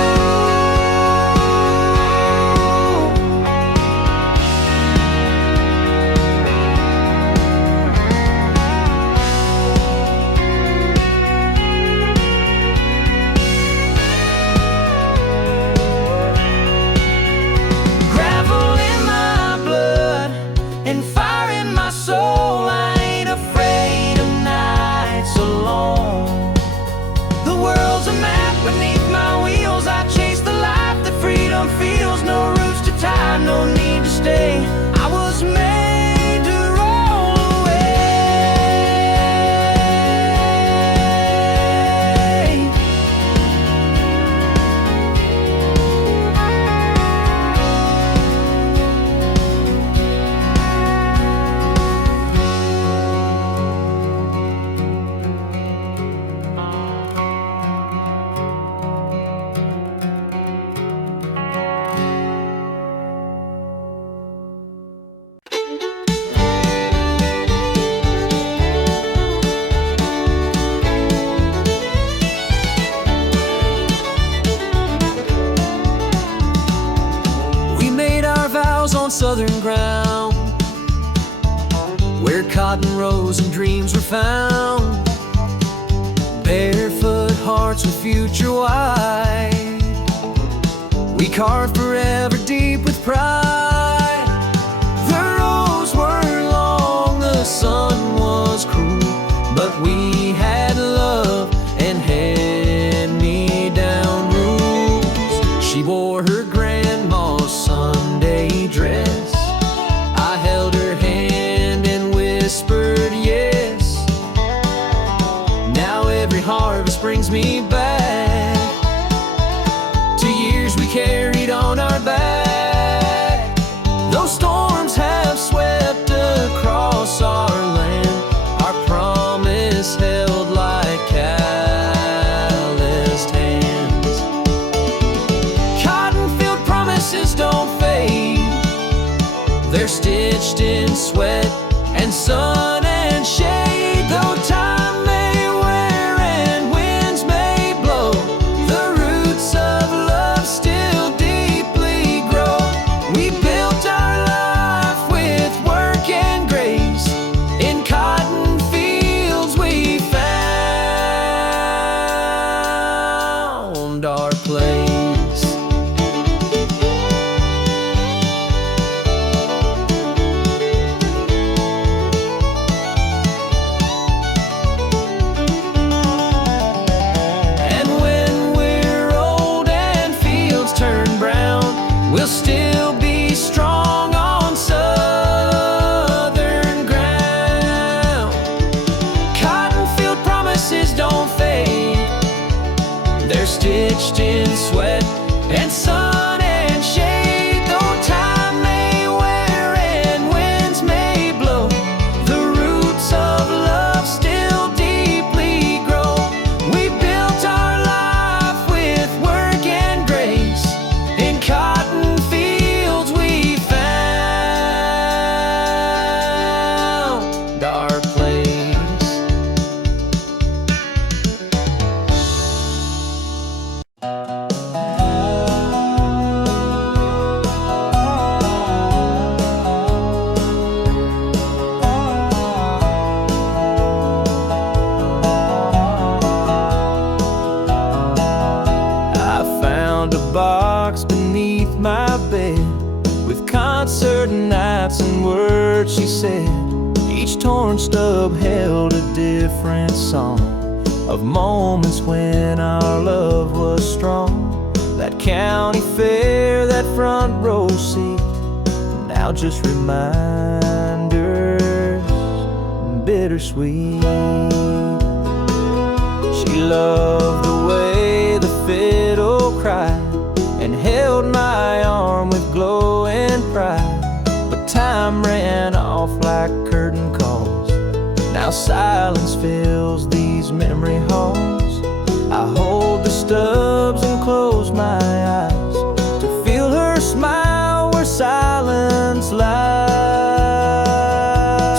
on southern ground, where cotton rose and dreams were found. Barefoot hearts with future wide, we carved forever deep with pride. The roads were long, the sun was cruel, but we had love and hand-me-down rules. She wore her grandma's Sunday dress. I held her hand and whispered yes. Now every harvest brings me back to years we carried on our back. Those storms have swept across our land, our promise held like calloused hands. Cotton field promises don't fade, they're stitched in sweat and sun and shade. Though time may wear and winds may blow, the roots of love still deeply grow. We built our life with work and grace, in cotton fields we found our place. And when we're old and fields turn brown, we'll still be strong on southern ground. Cotton field promises don't fade, they're stitched in sweat and sun and shade. Though time may wear and winds may blow, the roots of love still deeply grow. We built our life with work and grace, in cotton fields we found our place. I found a box beneath my bed with concert nights and words she said. Each torn stub held a different song of moments when our love was strong. That county fair, that front row seat, now just reminders, bittersweet. She loved the way the fiddle cried and held my arm with glowing pride. But time ran off like curtain calls, now silence fills these memory halls. I hold the stubs and close my eyes to feel her smile where silence lies.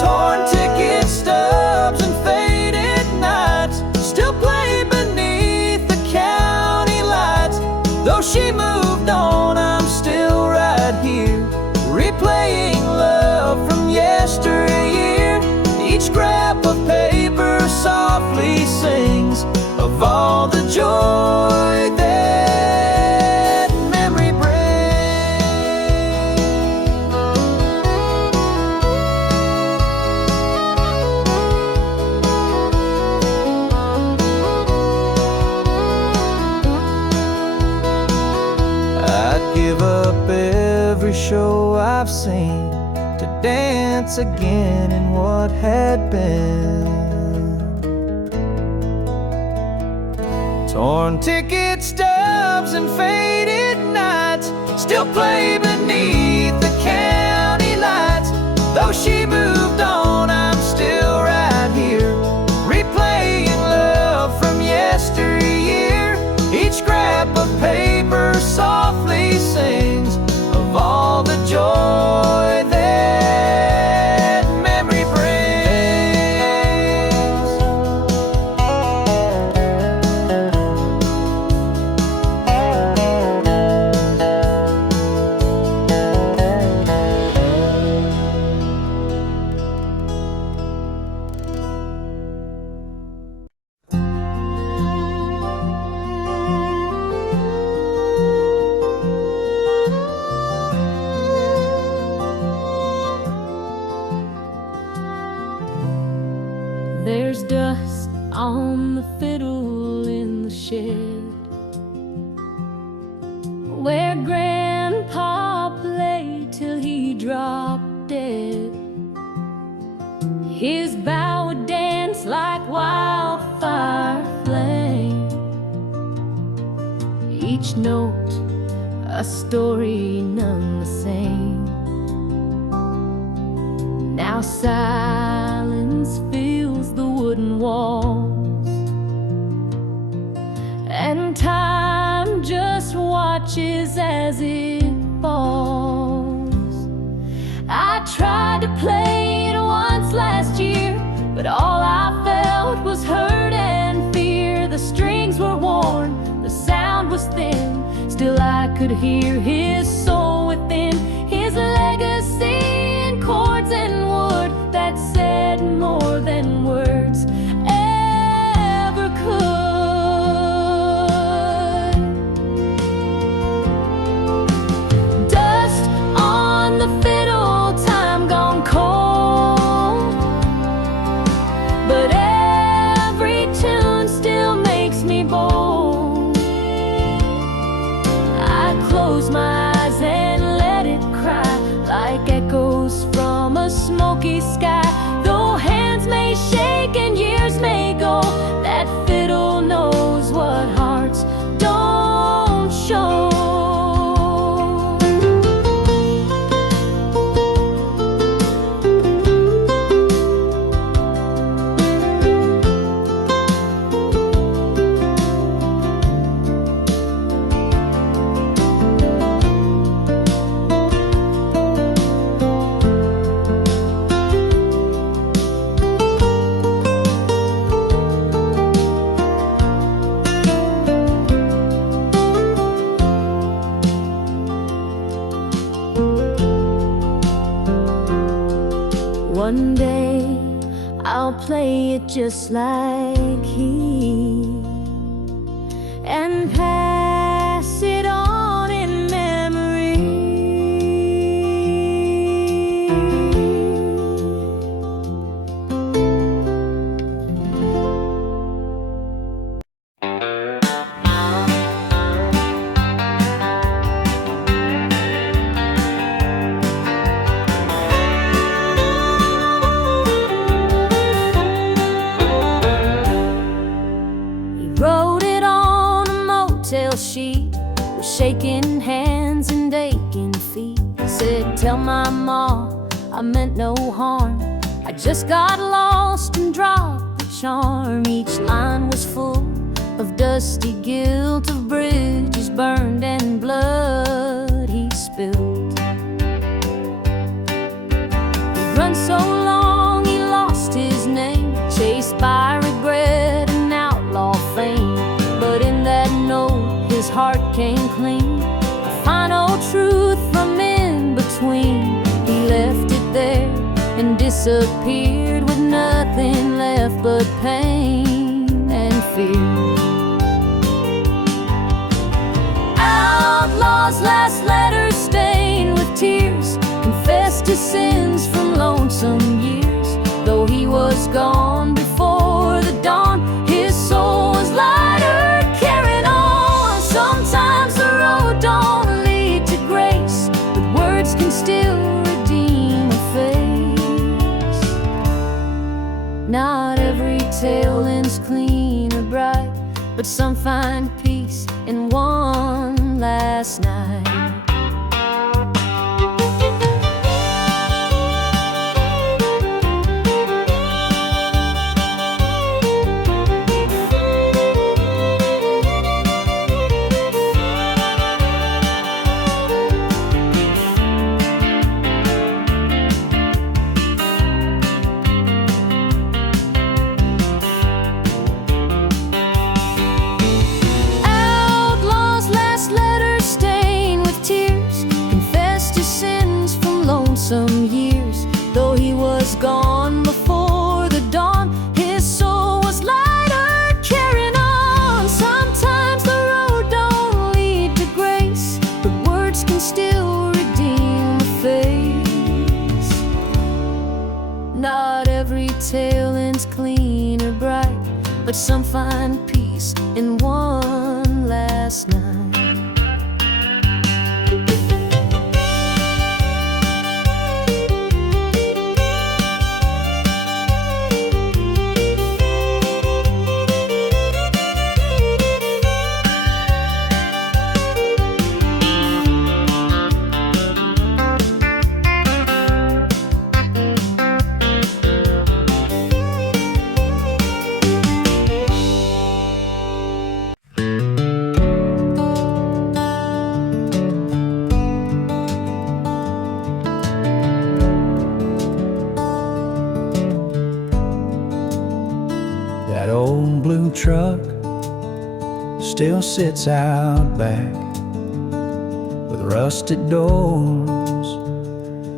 Torn ticket stubs and faded nights still play beneath the county lights. Though she moved on, I'm still right here, replaying love from yesteryear. Each scrap of paper softly sings of all the joy that memory brings. I'd give up every show I've seen to dance again in what had been. Torn ticket stubs and faded nights still play beneath the county lights. Though she moved on, I'm still right here, replaying love from yesteryear. Each scrap of paper softly sings of all the joy that memory brings. on the fiddle in the shed, where Grandpa played till he dropped dead. His bow would dance like wildfire flame, each note a story none the same. Now silence fills the wooden walls, and time just watches as it falls. I tried to play it once last year, but all I felt was hurt and fear. The strings were worn, the sound was thin, still I could hear his soul within. His legacy in chords and wood that said more than words ever could. Dust on the fiddle, time gone cold, but every tune still makes me bold. I close my eyes and let it cry like echoes from a smoky sky. Though hands may shake and years may go, that fiddle knows what hearts don't show. One day I'll play it just like he, and pass it on in memory. Wrote it on a motel sheet with shaking hands and aching feet. Said, tell my ma I meant no harm, I just got lost and dropped the charm. Each line was full of dusty guilt, of bridges burned and blood he spilled. He'd run so long he lost his name, chased by regret and outlaw fame. But in that note his heart came clean, a final truth from in between. He left it there and disappeared with nothing left but pain and fear. Outlaw's last letter stained with tears confessed his sins from lonesome years. Though he was gone before the dawn, his soul was lighter, carrying on. Sometimes the road don't lead to grace, but words can still redeem a face. Not every tale ends clean or bright, but some find peace in one last night. Some years, though he was gone before the dawn, his soul was lighter, carrying on. Sometimes the road don't lead to grace, but words can still redeem a face. Not every tale ends clean or bright, but some find peace in one last night. That old blue truck still sits out back with rusted doors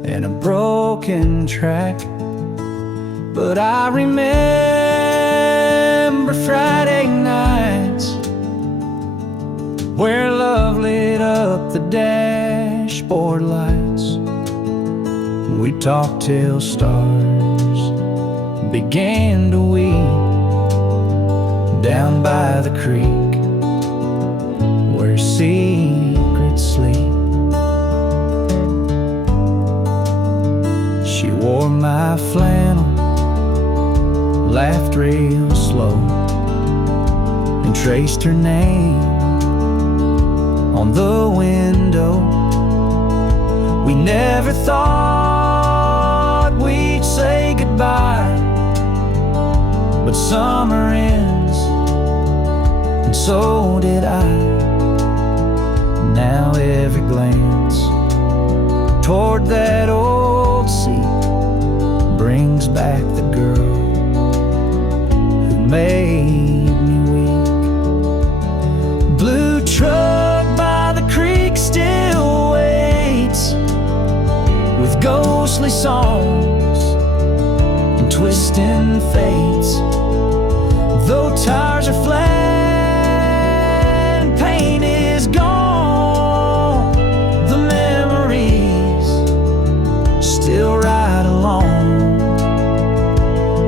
and a broken track. But I remember Friday nights where love lit up the dashboard lights. We talked till stars began to weep down by the creek where secrets sleep. She wore my flannel, laughed real slow, and traced her name on the window. We never thought we'd say goodbye, but summer ends, and so did I. Now every glance toward that old seat brings back the girl who made me weak. Blue truck by the creek still waits with ghostly songs and twisting fates. Though tires are flat and paint is gone, the memories still ride along.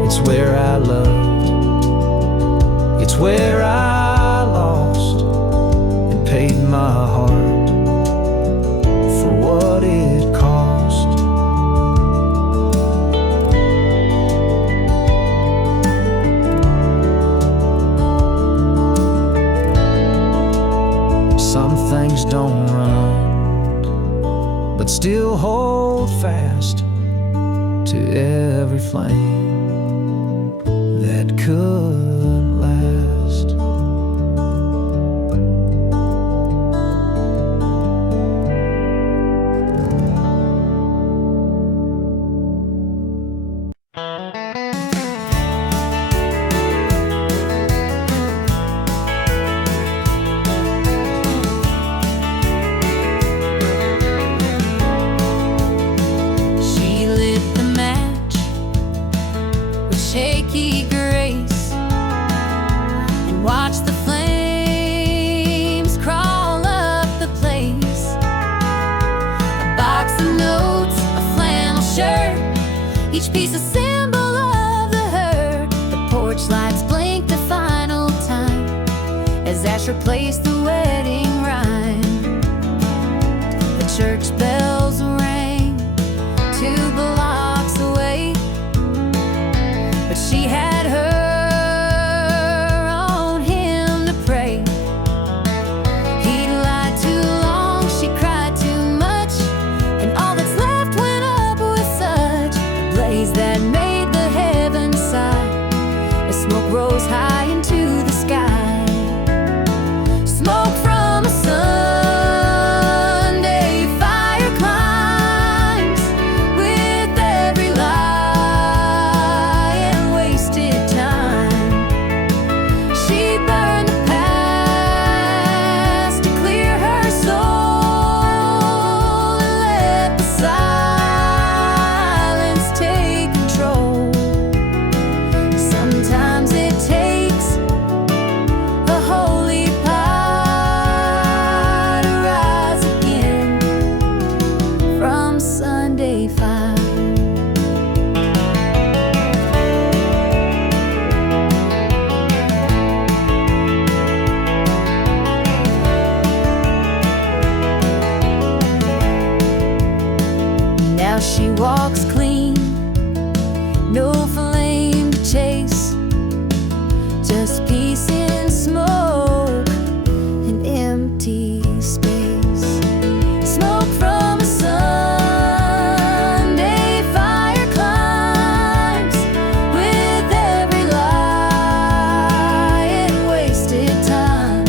It's where I loved, it's where I lost and paid my heart for what it cost. Some things don't run, but still hold fast to every flame that could last. She lit the match with shaky grace and watched the flames crawl up the place. A box of notes, a flannel shirt, each piece a symbol of the hurt. The porch lights blinked the final time as Ash replaced the wedding rhyme. The church bells rang 2 blocks away, but she had her on him to pray. He lied too long, she cried too much, and all that's left went up with such a blaze that made the heavens sigh as smoke rose high into the sky. Smoke from a Sunday fire Now she walks clean, no flame to chase, just peace in smoke and empty space. Smoke from a Sunday fire climbs with every lie and wasted time.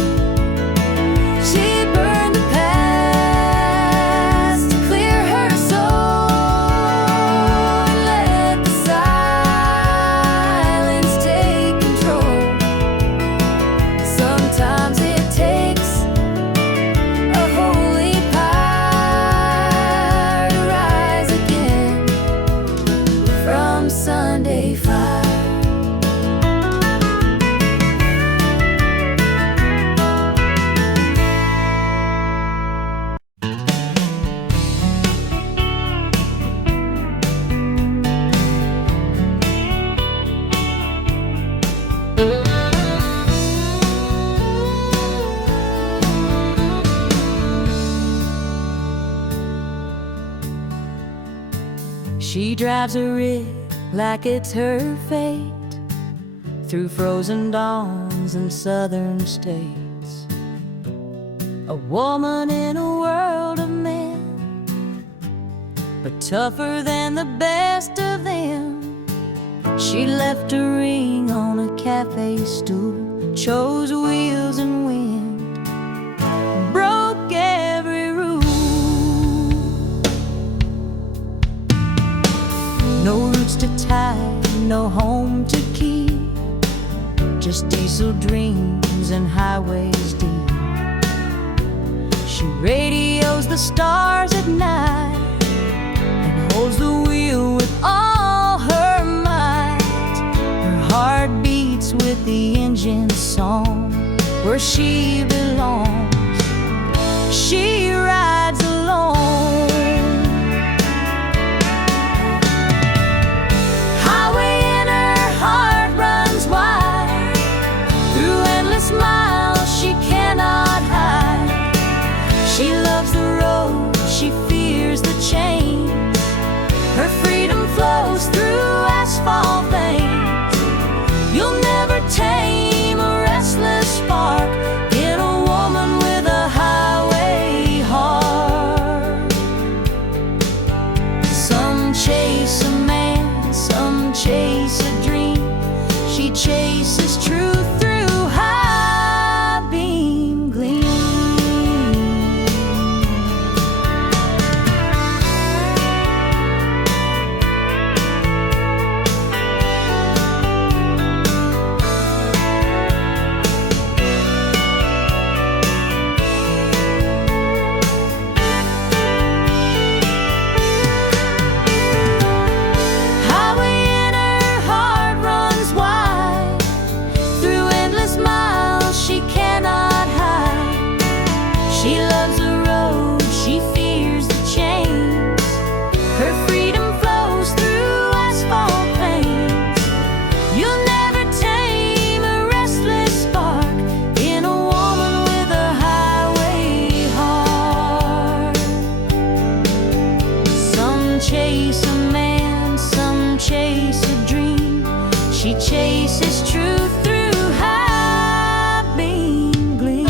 She burned the past to clear her soul and let the silence take control. Sometimes it takes a holy fire to rise again from Sunday fire. She drives a rig like it's her fate through frozen dawns and southern states. A woman in a world of men, but tougher than the best of them. She left a ring on a cafe stool, chose wheels and wind, broke every rule. No roots to tie, no home to keep, just diesel dreams and highways deep. She radios the stars at night and holds the wheel with all her might. Her heart beats with the engine's song, where she belongs. She rides alone. Highway in her heart runs wide, through endless miles she cannot hide. She loves the road, she fears the change. Her freedom flows through asphalt veins. You'll never tame a restless spark in a woman with a highway heart. Some chase a man, some chase a dream. She chases truth through high beam gleam. Highway in her heart runs wide, through endless miles she cannot hide. She loves the road, she fears the chains. Her freedom flows through asphalt veins. You'll never tame a restless spark in a woman with a highway heart. Some chase a man, some chase a dream. She chases truth through high beam gleam.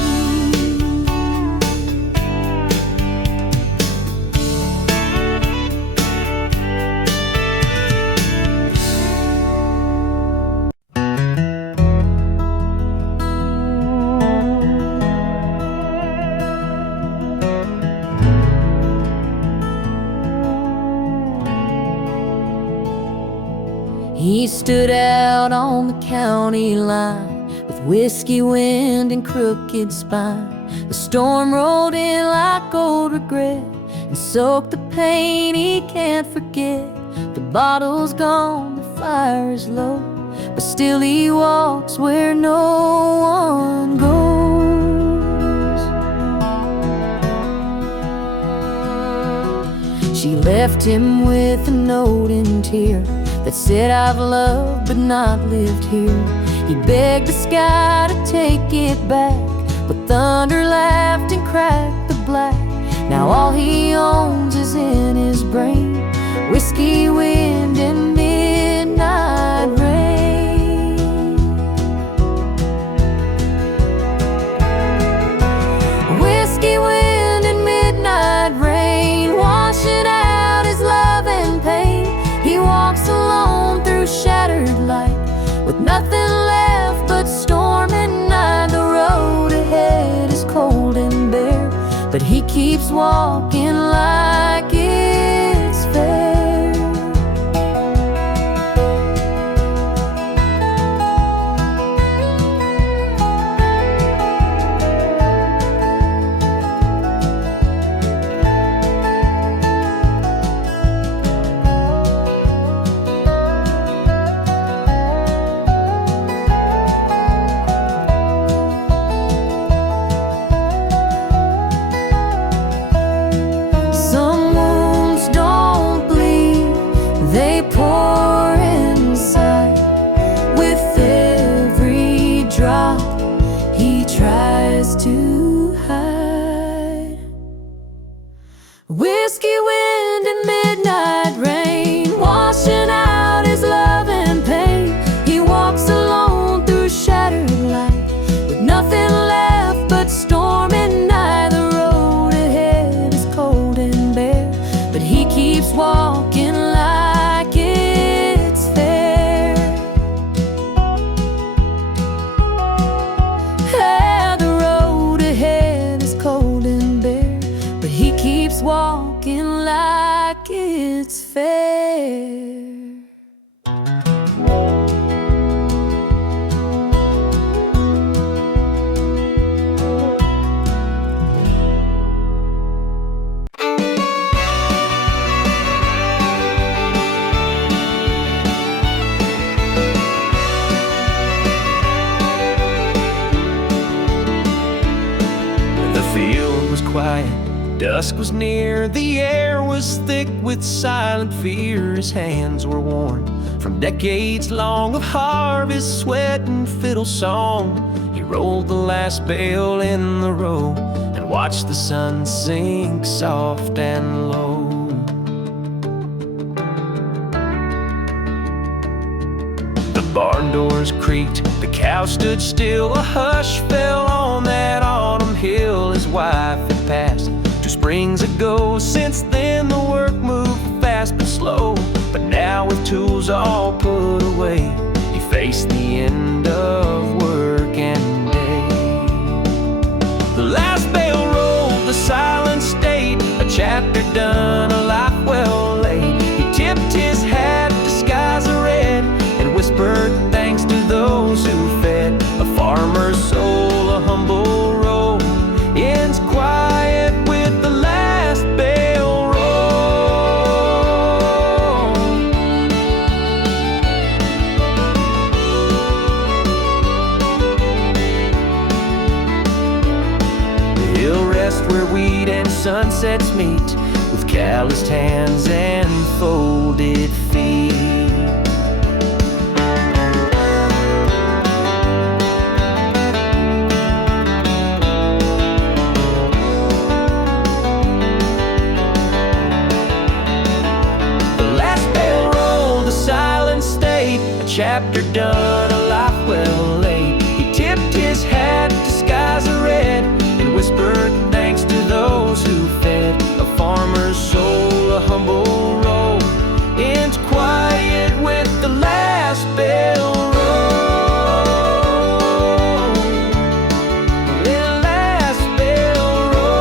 He stood out on the county line with whiskey wind and crooked spine. The storm rolled in like old regret and soaked the pain he can't forget. The bottle's gone, the fire is low, but still he walks where no one goes. She left him with a note in tear that said, I've loved but not lived here. He begged the sky to take it back, but thunder laughed and cracked the black. Now all he owns is in his brain, whiskey wind and midnight rain. Whiskey wind and midnight rain, washing out his love and pain. He walks alone through shattered light, with nothing left but storm and night. The road ahead is cold and bare, but he keeps walking like it's fair. Whiskey wind and midnight rain, washing out his love and pain. He walks alone through shattered light, with nothing left but storm and night. The road ahead is cold and bare, but he keeps walking like it's fair. Yeah, the road ahead is cold and bare, but he keeps walking like it's fair. The field was quiet, dusk was near, the air was thick with silent fear. His hands were worn from decades long of harvest, sweat, and fiddle song. He rolled the last bale in the row and watched the sun sink soft and low. The barn doors creaked, the cow stood still, a hush fell on that autumn hill. His wife had passed 2 springs ago. Since then the work moved fast but slow, but now with tools all put away, he faced the end of work and day. The last bell rolled, the silence stayed, a chapter done, a life well laid. He tipped his hat to skies of red and whispered thanks to those who fed. A farmer's soul, a humble road, ends quiet with the last bell roll. He'll rest where wheat and sunsets meet, with calloused hands and folded feet. Chapter done, a life well laid. He tipped his hat to skies of red and whispered thanks to those who fed. A farmer's soul, a humble road, ends quiet with the last bell roll. The last bell roll.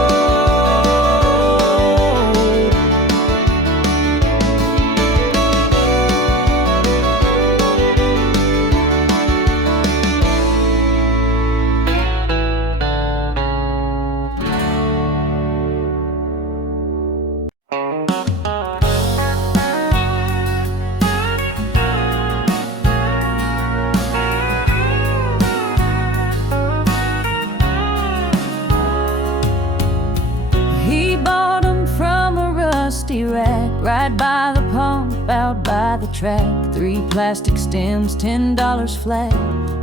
Rack right by the pump, out by the track. 3 plastic stems, $10 flat,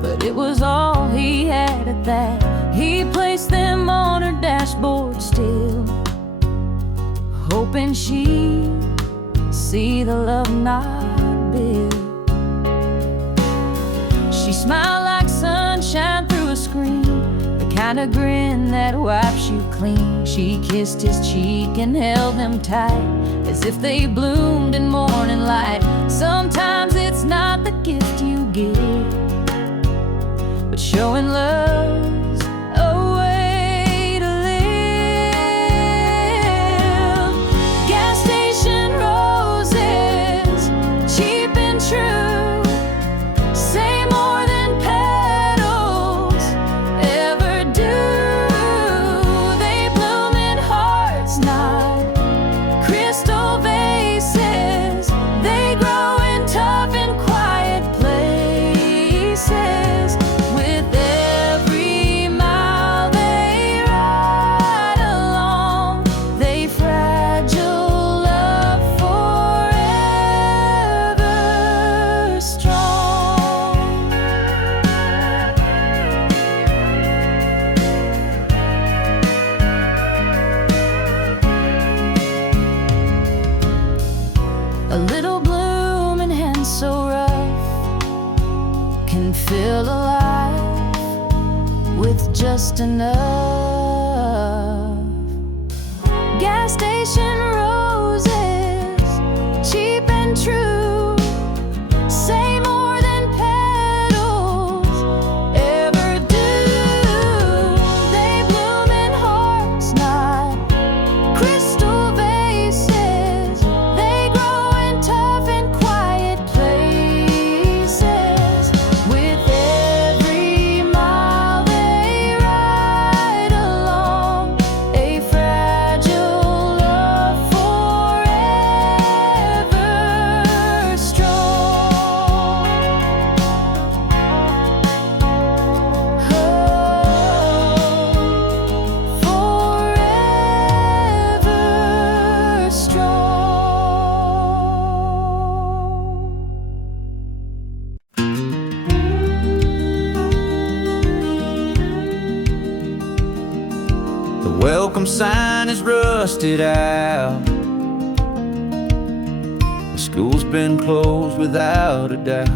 but it was all he had at that. He placed them on her dashboard still, hoping she see the love not built. She smiled like sunshine through a screen, the kind of grin that wipes you clean. She kissed his cheek and held them tight, as if they bloomed in morning light. Sometimes it's not the gift you give, but showing love's a way to live. Gas station roses, cheap and true, say more than petals ever do. They bloom in hearts, not crystal vases. They grow in tough and quiet places. With every mile they ride along, they fragile love forever strong. A little bloom in hands so rough can fill a life with just enough. Gas station roses, cheap and true, say more than petals ever do. They bloom in hearts, not crystal vases. They grow in tough and quiet places. With every mile they ride along, a fragile love forever strong. Forever strong. The welcome sign is rusted out. The school's been closed without a doubt.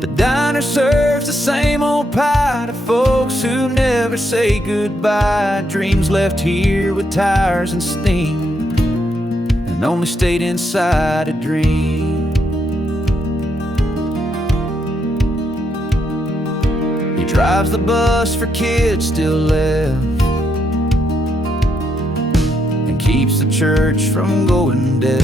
The diner serves the same old pie to folks who never say goodbye. Dreams left here with tires and steam, and only stayed inside a dream. He drives the bus for kids still left, and keeps the church from going deaf.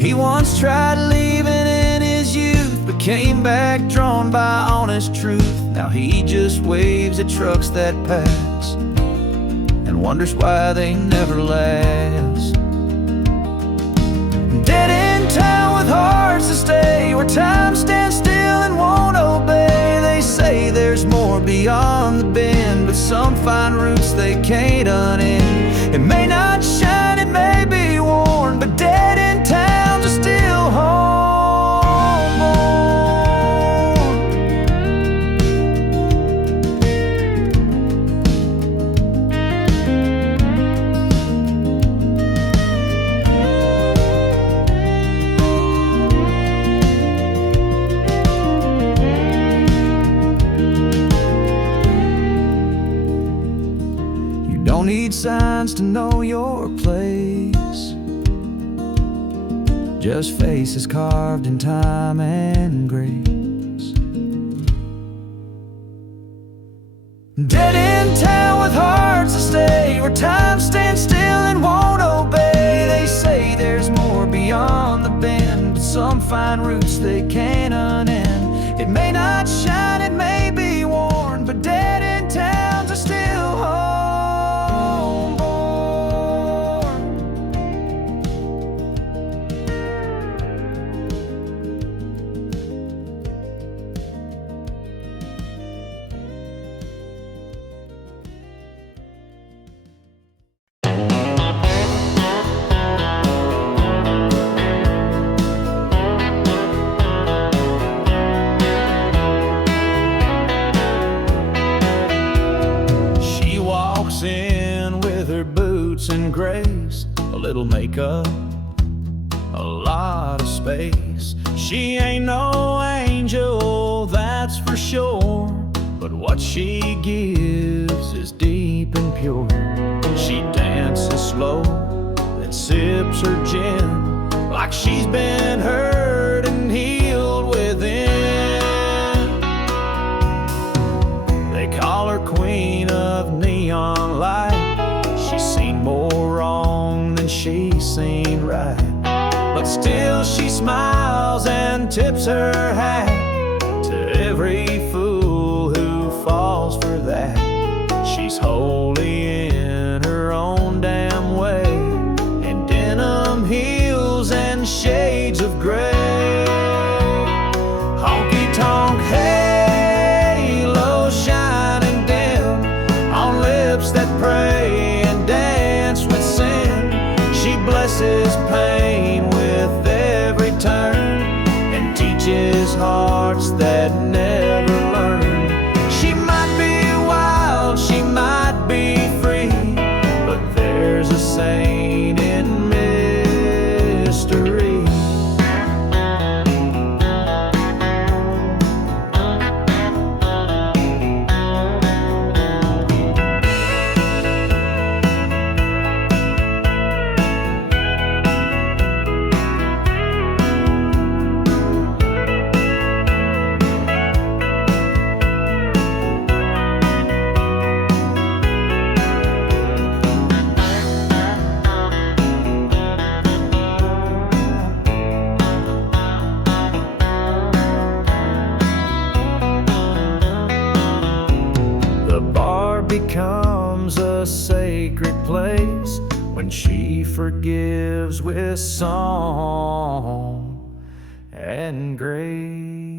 He once tried leaving in his youth, but came back drawn by honest truth. Now he just waves at trucks that pass, and wonders why they never last. Dead in town with hearts to stay, where time stands still and won't obey. They say there's more beyond the bend, but some find roots they can't unend. It may not shine, it may be worn, but dead in towns are still homeborn. You don't need signs to know your place, just faces carved in time and grace. Dead in town with hearts to stay, where time stands still and won't obey. They say there's more beyond the bend, but some find roots they can't unend. It may not shine, it may be worn, but dead in towns are still homeborn. looks and grace, a little makeup, a lot of space. She ain't no angel, that's for sure, but what she gives is deep and pure. She dances slow, then sips her gin, like she's been hurt and healed within. They call her queen of neon light. She's seen more wrong than she's seen right, but still she smiles and tips her hat to every fool who falls for that. She's holy in her own damn way, in denim heels and shades of gray. Honky-tonk halo shining dim on lips that pray and dance with sin. She blesses pain with every turn and teaches hearts that never learn. She might be wild, she might be free, but there's a saint in mystery. Becomes a sacred place when she forgives with song and grace.